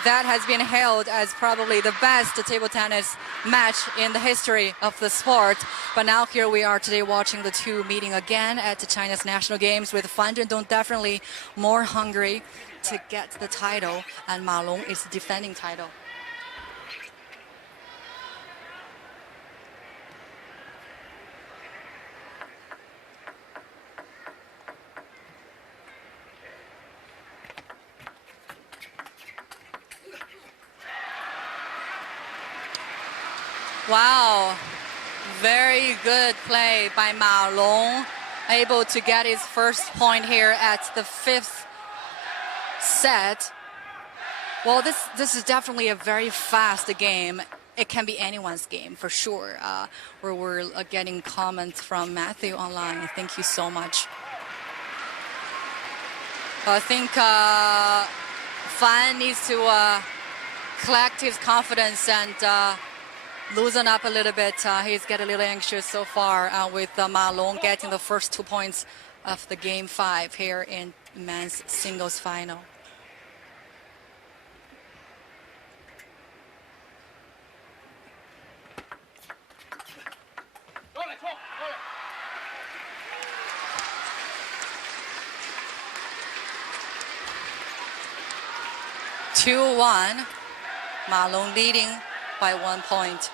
That has been hailed as probably the best table tennis match in the history of the sport. But now here we are today watching the 2 meeting again at the China's national games, with Fan Zhendong definitely more hungry to get the title, and Ma Long is the defending title. Wow, very good play by Ma Long, able to get his first point here at the 5th set. Well, this is definitely a very fast game. It can be anyone's game for sure. We're getting comments from Matthew online. Thank you so much. I think Fan needs to collect his confidence and loosen up a little bit. He's getting a little anxious so far with Ma Long getting the first 2 points of the game 5 here in men's singles final. Two one, Ma Long leading by 1 point.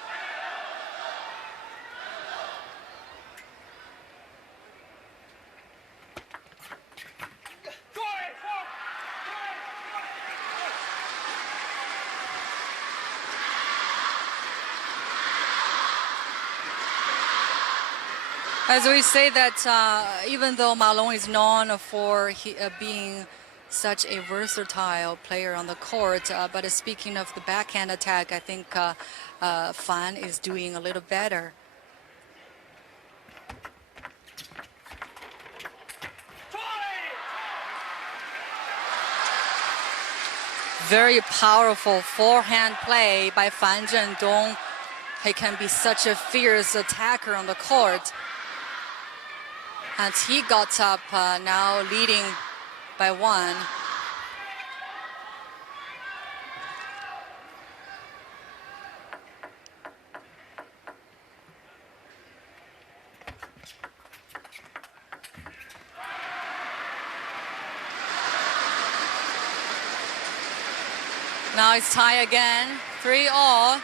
As we say that even though Ma Long is known for being such a versatile player on the court, but speaking of the backhand attack, I think Fan is doing a little better. Very powerful forehand play by Fan Zhendong. He can be such a fierce attacker on the court. And he got up now leading by 1. Now it's tie again, 3-all,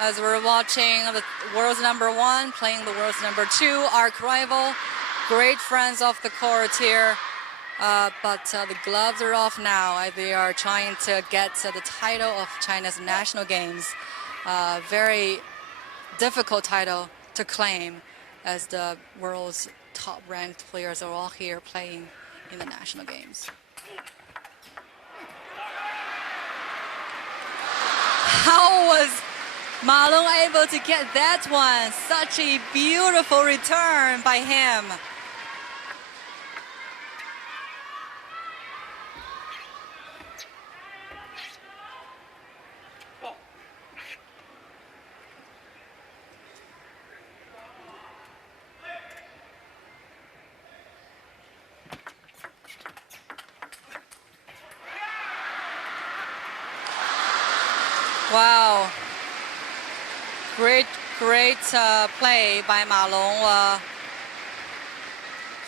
as we're watching the world's number 1 playing the world's number 2 arch rival. Great friends off the court here, but the gloves are off now. They are trying to get the title of China's national games. Very difficult title to claim, as the world's top-ranked players are all here playing in the national games. How was Ma Long able to get that one? Such a beautiful return by him. Wow. Great play by Ma Long,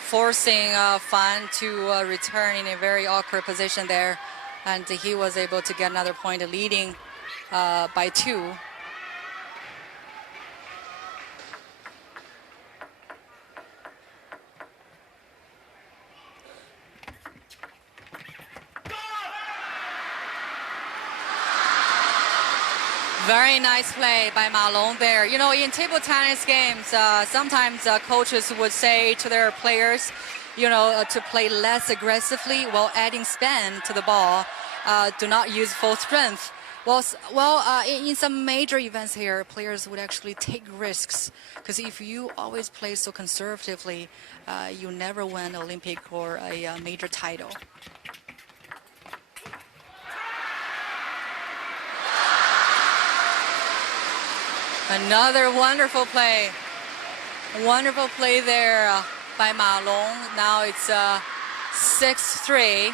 forcing Fan to return in a very awkward position there. And he was able to get another point, leading by 2. Very nice play by Ma Long there. You know, in table tennis games, sometimes coaches would say to their players, you know, to play less aggressively while adding spin to the ball. Do not use full strength. In some major events here, players would actually take risks, because if you always play so conservatively, you never win Olympic or a major title. Another wonderful play. Wonderful play there by Ma Long. Now it's 6-3.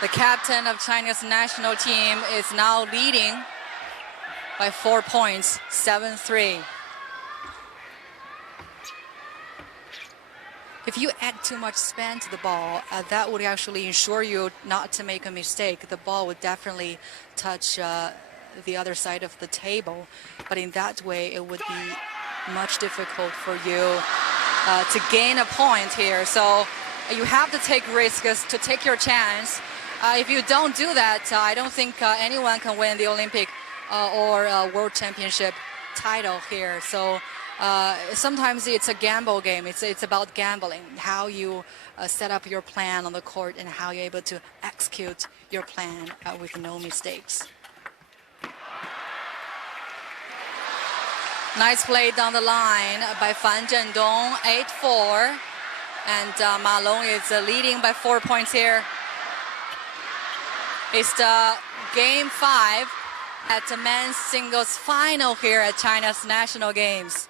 The captain of China's national team is now leading by 4 points, 7-3. If you add too much spin to the ball, that would actually ensure you not to make a mistake. The ball would definitely touch the other side of the table, but in that way it would be much difficult for you to gain a point here. So you have to take risks to take your chance. If you don't do that, I don't think anyone can win the Olympic or World Championship title here. So sometimes it's a gamble game. It's about gambling, how you set up your plan on the court and how you're able to execute your plan with no mistakes. Nice play down the line by Fan Zhendong, 8-4. And Ma Long is leading by 4 points here. It's the game 5 at the men's singles final here at China's National Games.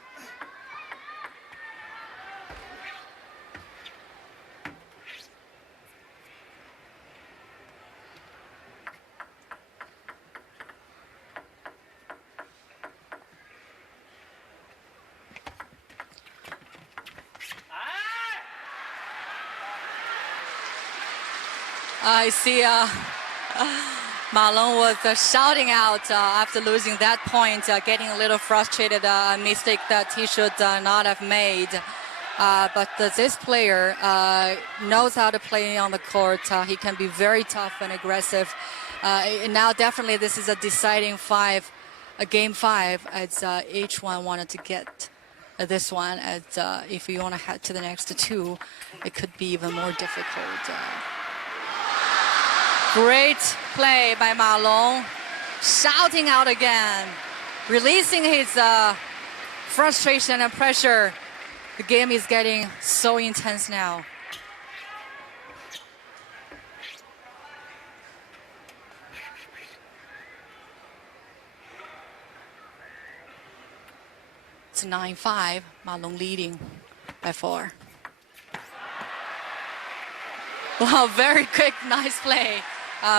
I see Ma Long was shouting out after losing that point, getting a little frustrated, a mistake that he should not have made. But this player knows how to play on the court. He can be very tough and aggressive. Now definitely this is a deciding game 5, as each one wanted to get this one. As if you want to head to the next 2, it could be even more difficult. Great play by Ma Long, shouting out again, releasing his frustration and pressure. The game is getting so intense now. It's 9-5, Ma Long leading by 4. Wow, very quick, nice play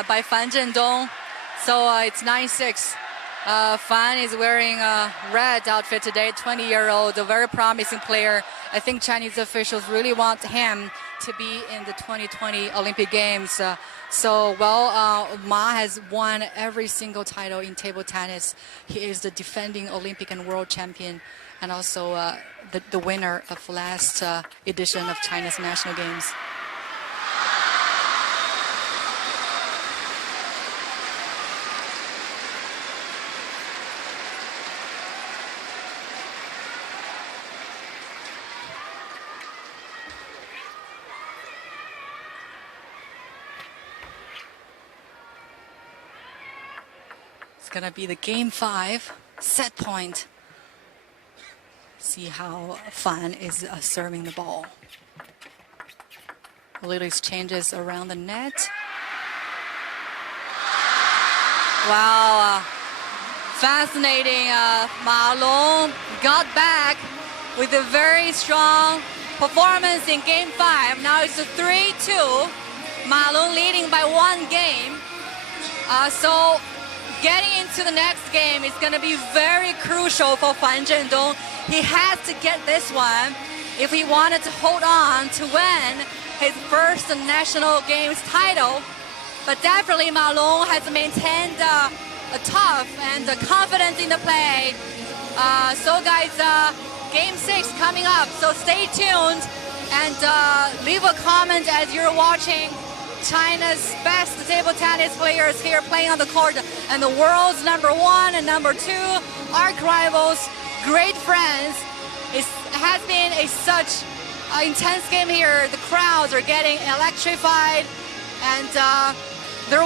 by Fan Zhendong. So it's 9-6. Fan is wearing a red outfit today, 20-year-old, a very promising player. I think Chinese officials really want him to be in the 2020 Olympic Games. Ma has won every single title in table tennis. He is the defending Olympic and world champion, and also the winner of last edition of China's National Games. It's gonna be the game 5 set point. See how Fan is serving the ball. A little exchanges around the net. Wow, fascinating. Ma Long got back with a very strong performance in game 5. Now it's a 3-2. Ma Long leading by 1 game. So getting into the next game is going to be very crucial for Fan Zhendong. He has to get this one if he wanted to hold on to win his first national games title. But definitely Ma Long has maintained a tough and confidence in the play. So guys, game 6 coming up, so stay tuned and leave a comment as you're watching China's best table tennis players here playing on the court, and the world's #1 and #2 arch rivals, great friends. It has been such an intense game here. The crowds are getting electrified, and they're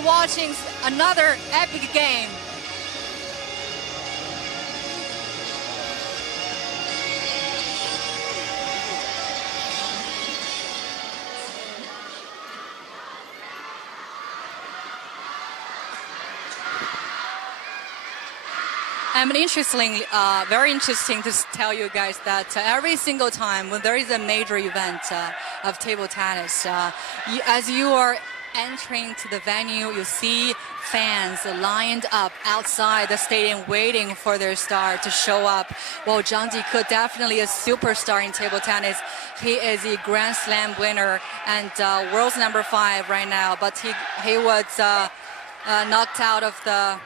watching another epic game. Very interesting to tell you guys that every single time when there is a major event of table tennis, as you are entering to the venue, you see fans lined up outside the stadium waiting for their star to show up. Well, Zhang Jike, definitely a superstar in table tennis. He is a Grand Slam winner and world's #5 right now, but he was knocked out of the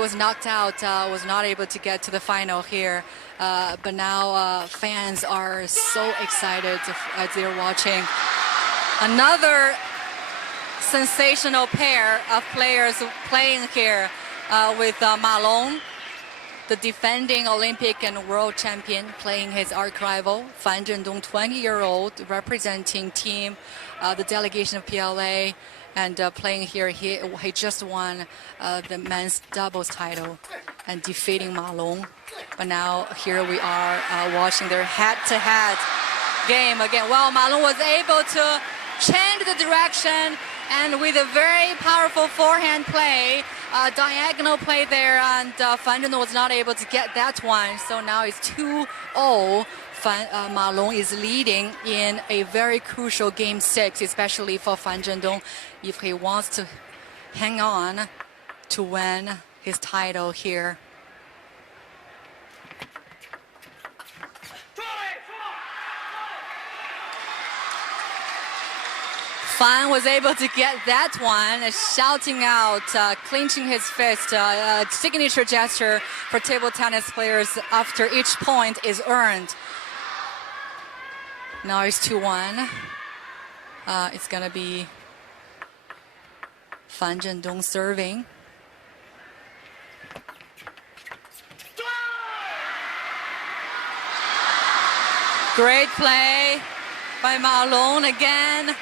was not able to get to the final here. But now fans are so excited as they're watching another sensational pair of players playing here with Ma Long, the defending Olympic and world champion, playing his arch rival, Fan Zhendong, 20-year-old, representing the delegation of PLA. And playing here, he just won the men's doubles title and defeating Ma Long. But now here we are watching their head-to-head game again. Well, Ma Long was able to change the direction and with a very powerful forehand play, diagonal play there, and Fan Zhendong was not able to get that one. So now it's 2-0. Ma Long is leading in a very crucial game 6, especially for Fan Zhendong, if he wants to hang on to win his title here. Fan was able to get that one, shouting out, clenching his fist, a signature gesture for table tennis players after each point is earned. Now it's 2-1. It's gonna be Fan Zhendong serving. Great play by Ma Long again.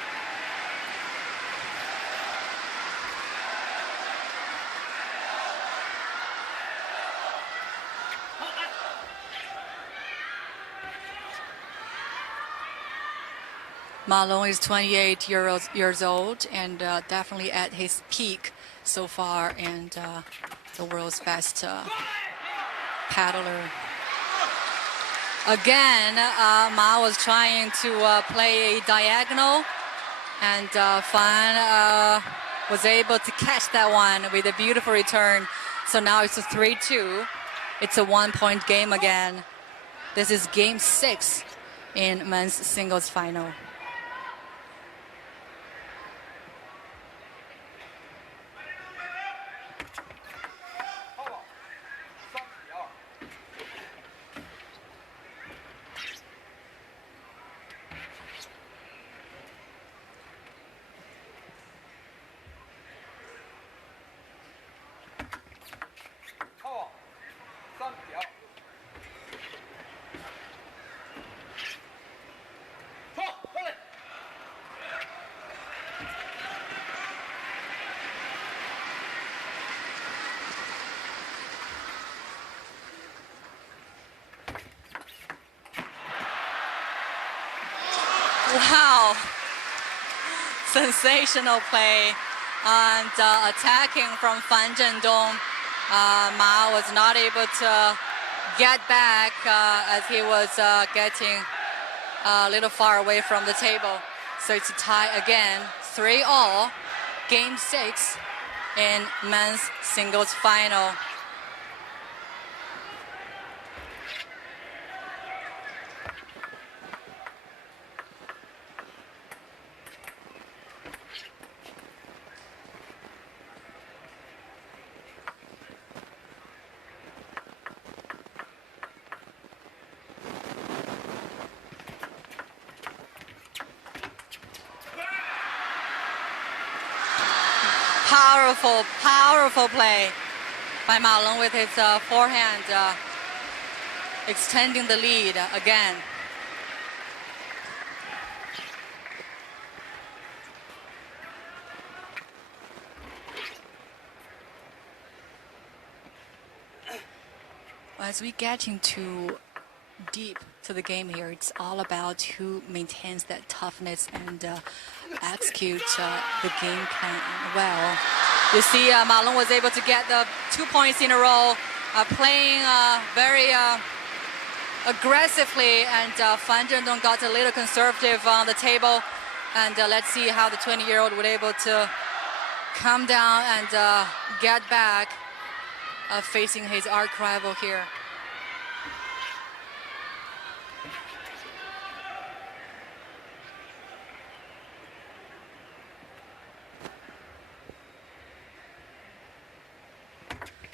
Ma Long is 28 years old and definitely at his peak so far, and the world's best paddler. Again, Ma was trying to play a diagonal, and Fan was able to catch that one with a beautiful return. So now it's a 3-2. It's a 1-point game again. This is game 6 in men's singles final. Wow, sensational play and attacking from Fan Zhendong. Ma was not able to get back as he was getting a little far away from the table. So it's a tie again, 3-all, game 6 in men's singles final. Powerful, powerful play by Ma Long with his forehand, extending the lead again. As we get into deep to the game here, it's all about who maintains that toughness and executes the game plan well. You see Ma Long was able to get the 2 points in a row, playing very aggressively, and Fan Zhendong got a little conservative on the table. And let's see how the 20-year-old was able to come down and get back, facing his arch rival here.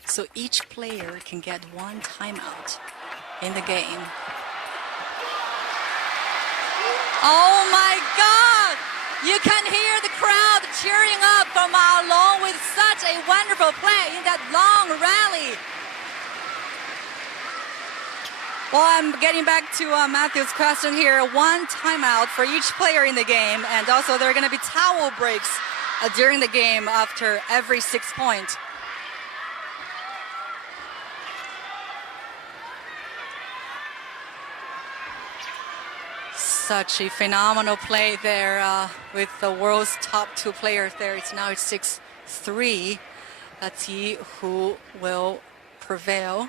So each player can get one timeout in the game. Oh my God! You can hear the crowd cheering up for Ma Long with such a wonderful play in that long rally. Well, I'm getting back to Matthew's question here. One timeout for each player in the game, and also there are going to be towel breaks during the game after every 6 points. Such a phenomenal play there with the world's top 2 players there. It's 6-3. Let's see who will prevail.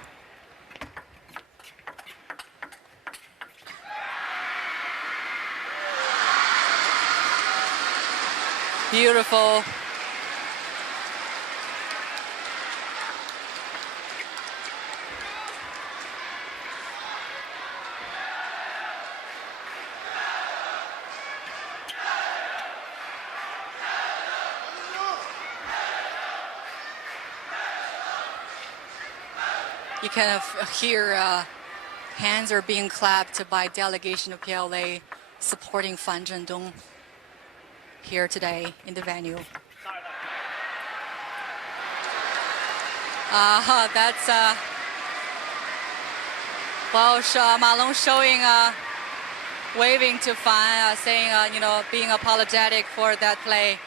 Beautiful. You kind of hear hands are being clapped by delegation of PLA supporting Fan Zhendong here today in the venue. That's well, Ma Long showing, waving to Fan, saying, you know, being apologetic for that play.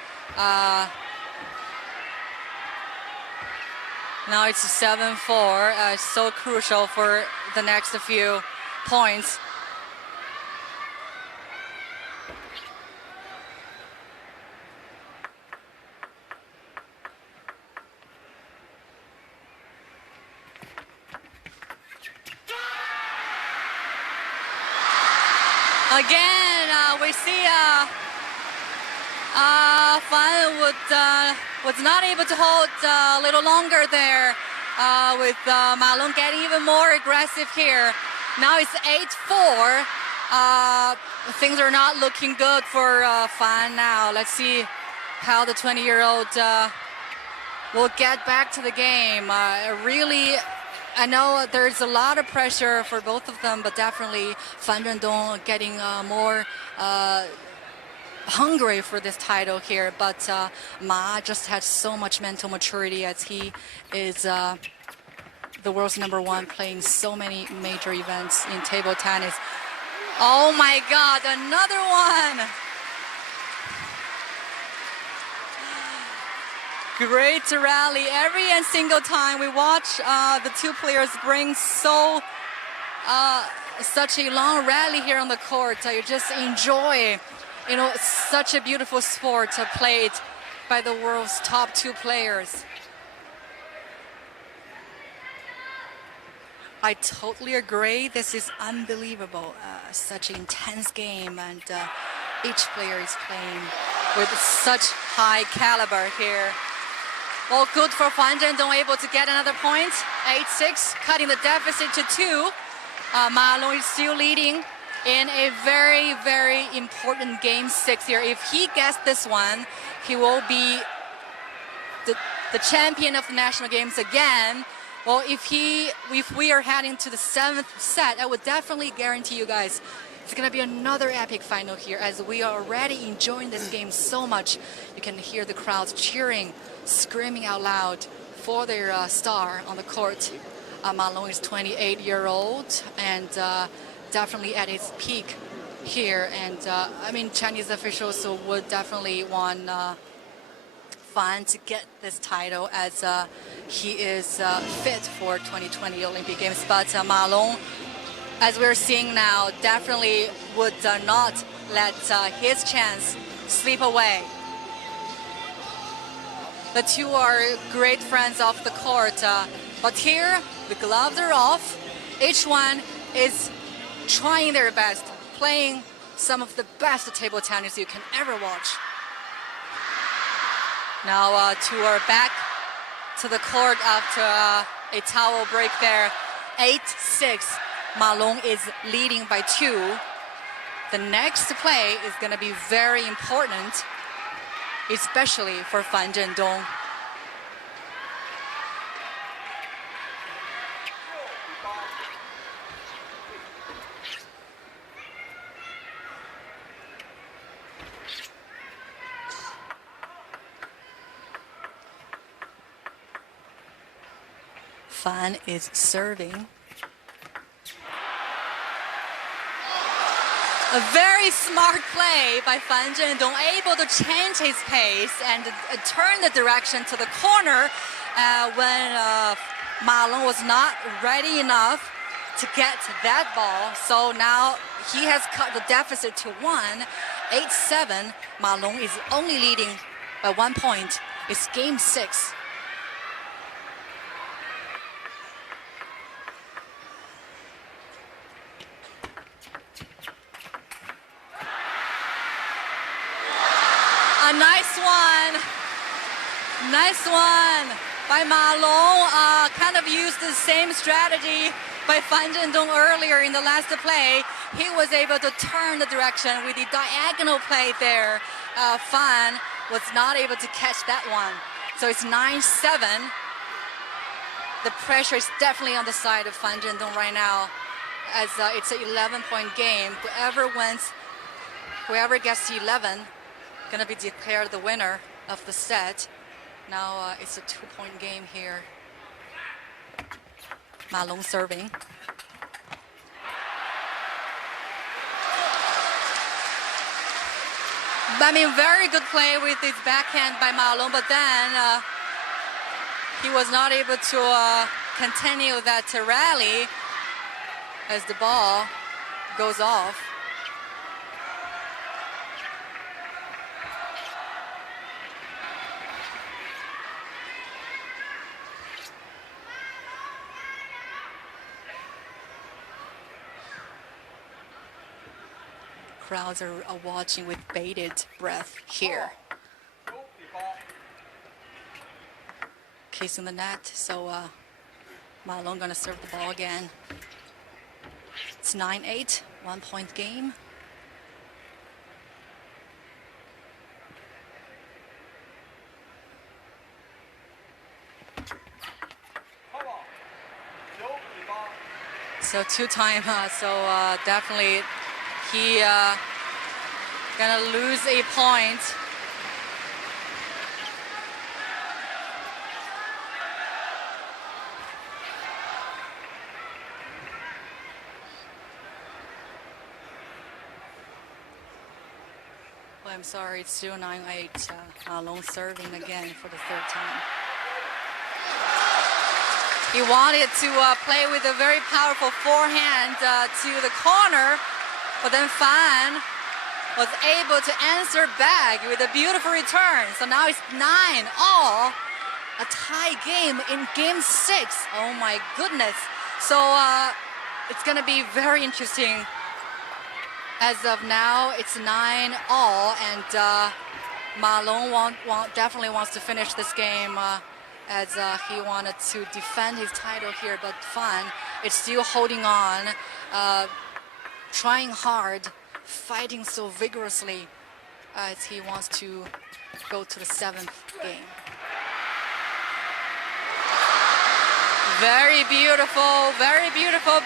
Now it's 7-4, so crucial for the next few points. Again, we see Fan was not able to hold a little longer there, with Ma Long getting even more aggressive here. Now it's 8-4. Things are not looking good for Fan now. Let's see how the 20-year-old will get back to the game. Really, I know there's a lot of pressure for both of them, but definitely Fan Zhendong getting more hungry for this title here. But Ma just had so much mental maturity, as he is the world's #1, playing so many major events in table tennis. Oh my God, another one! Great rally. Every single time we watch the 2 players bring such a long rally here on the court. You just enjoy, you know, such a beautiful sport played by the world's top 2 players. I totally agree. This is unbelievable. Such an intense game, and each player is playing with such high caliber here. Well, good for Fan Zhendong, able to get another point. 8-6, cutting the deficit to 2. Ma Long is still leading in a very, very important game 6 here. If he gets this one, he will be the champion of the national games again. Well, if we are heading to the 7th set, I would definitely guarantee you guys it's going to be another epic final here, as we are already enjoying this game so much. You can hear the crowds cheering, screaming out loud for their star on the court. Ma Long is 28-year-old and definitely at his peak here. And I mean, Chinese officials would definitely want Fan to get this title, as he is fit for 2020 Olympic Games. But Ma Long, as we're seeing now, definitely would not let his chance slip away. The two are great friends off the court, but here the gloves are off. Each one is trying their best, playing some of the best table tennis you can ever watch. Now two are back to the court after a towel break there. 8-6. Ma Long is leading by 2. The next play is going to be very important, especially for Fan Zhendong. Fan is serving. A very smart play by Fan Zhendong, able to change his pace and turn the direction to the corner when Ma Long was not ready enough to get that ball. So now he has cut the deficit to 1. 8-7. Ma Long is only leading by 1 point. It's game 6. A nice one. Nice one by Ma Long. Kind of used the same strategy by Fan Zhendong earlier in the last play. He was able to turn the direction with the diagonal play there. Fan was not able to catch that one. So it's 9-7. The pressure is definitely on the side of Fan Zhendong right now, as it's an 11-point game. Whoever gets to 11, going to be declared the winner of the set. Now it's a 2-point game here. Ma Long serving. I mean, very good play with his backhand by Ma Long, but then he was not able to continue that rally as the ball goes off. Crowds are watching with bated breath here. Kissing the net, so Ma Long gonna serve the ball again. It's 9-8, 1-point game. So 2-time, so definitely he gonna lose a point. Well, I'm sorry, it's still 9-8. Ma Long serving again for the 3rd time. He wanted to play with a very powerful forehand to the corner, but then Fan was able to answer back with a beautiful return. So now it's 9-all, a tie game in game 6. Oh my goodness. So it's gonna be very interesting. As of now, it's 9-all, and Ma Long definitely wants to finish this game as he wanted to defend his title here, but Fan is still holding on, trying hard, fighting so vigorously as he wants to go to the 7th game. Very beautiful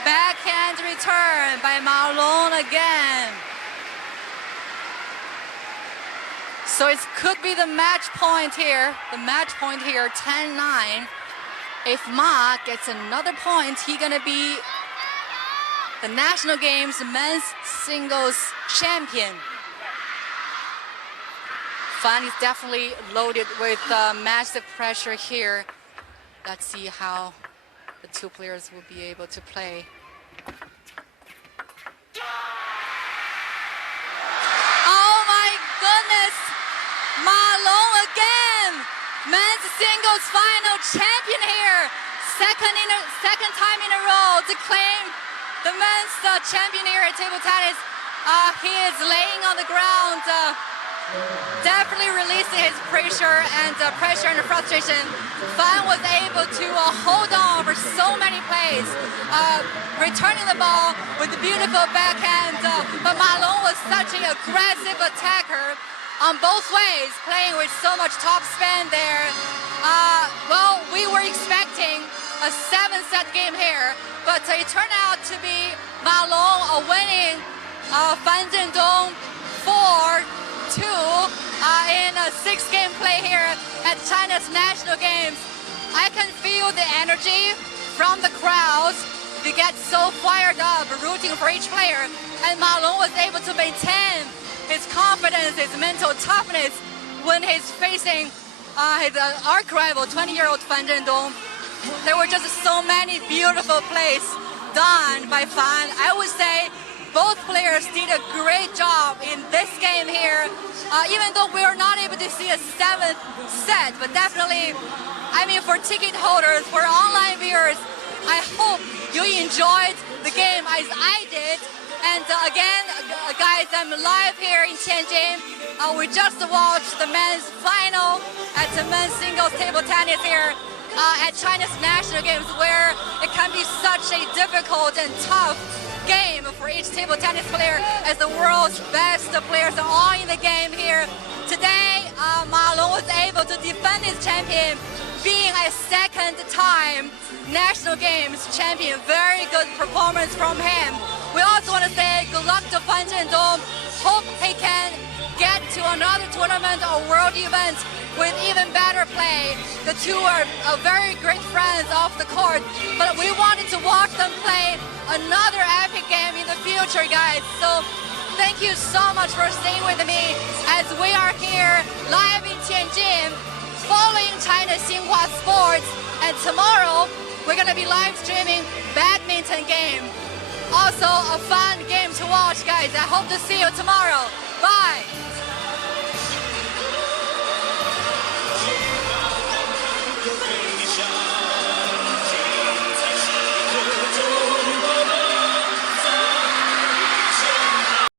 backhand return by Ma Long again. So it could be the match point here. 10-9. If Ma gets another point, he's gonna be the National Games men's singles champion. Fan is definitely loaded with massive pressure here. Let's see how the two players will be able to play. Oh my goodness! Ma Long again! Men's singles final champion here. Second time in a row to claim the men's champion here at table tennis. He is laying on the ground, definitely releasing his pressure and frustration. Fan was able to hold on for so many plays, returning the ball with a beautiful backhand. But Ma Long was such an aggressive attacker on both ways, playing with so much top spin there. Well, we were expecting a 7-set game here, but it turned out to be Ma Long winning Fan Zhendong 4-2 in a 6-game play here at China's National Games. I can feel the energy from the crowds. They get so fired up, rooting for each player, and Ma Long was able to maintain his confidence, his mental toughness when he's facing his arch rival, 20-year-old Fan Zhendong. There were just so many beautiful plays done by Fan. I would say both players did a great job in this game here, even though we were not able to see a 7th set, but definitely, I mean, for ticket holders, for online viewers, I hope you enjoyed the game as I did. And again, guys, I'm live here in Tianjin. We just watched the men's final at the men's singles table tennis here at China's National Games, where it can be such a difficult and tough game for each table tennis player, as the world's best players are all in the game here. Today, Ma Long was able to defend his champion, being a 2nd-time National Games champion. Very good performance from him. We also want to say good luck to Fan Zhendong. Hope he can get to another tournament or world event with even better play. The two are very great friends off the court, but we wanted to watch them play another epic game in the future, guys. So thank you so much for staying with me as we are here live in Tianjin following China's Xinhua Sports. And tomorrow we're going to be live streaming badminton game. Also a fun game to watch, guys. I hope to see you tomorrow. Bye.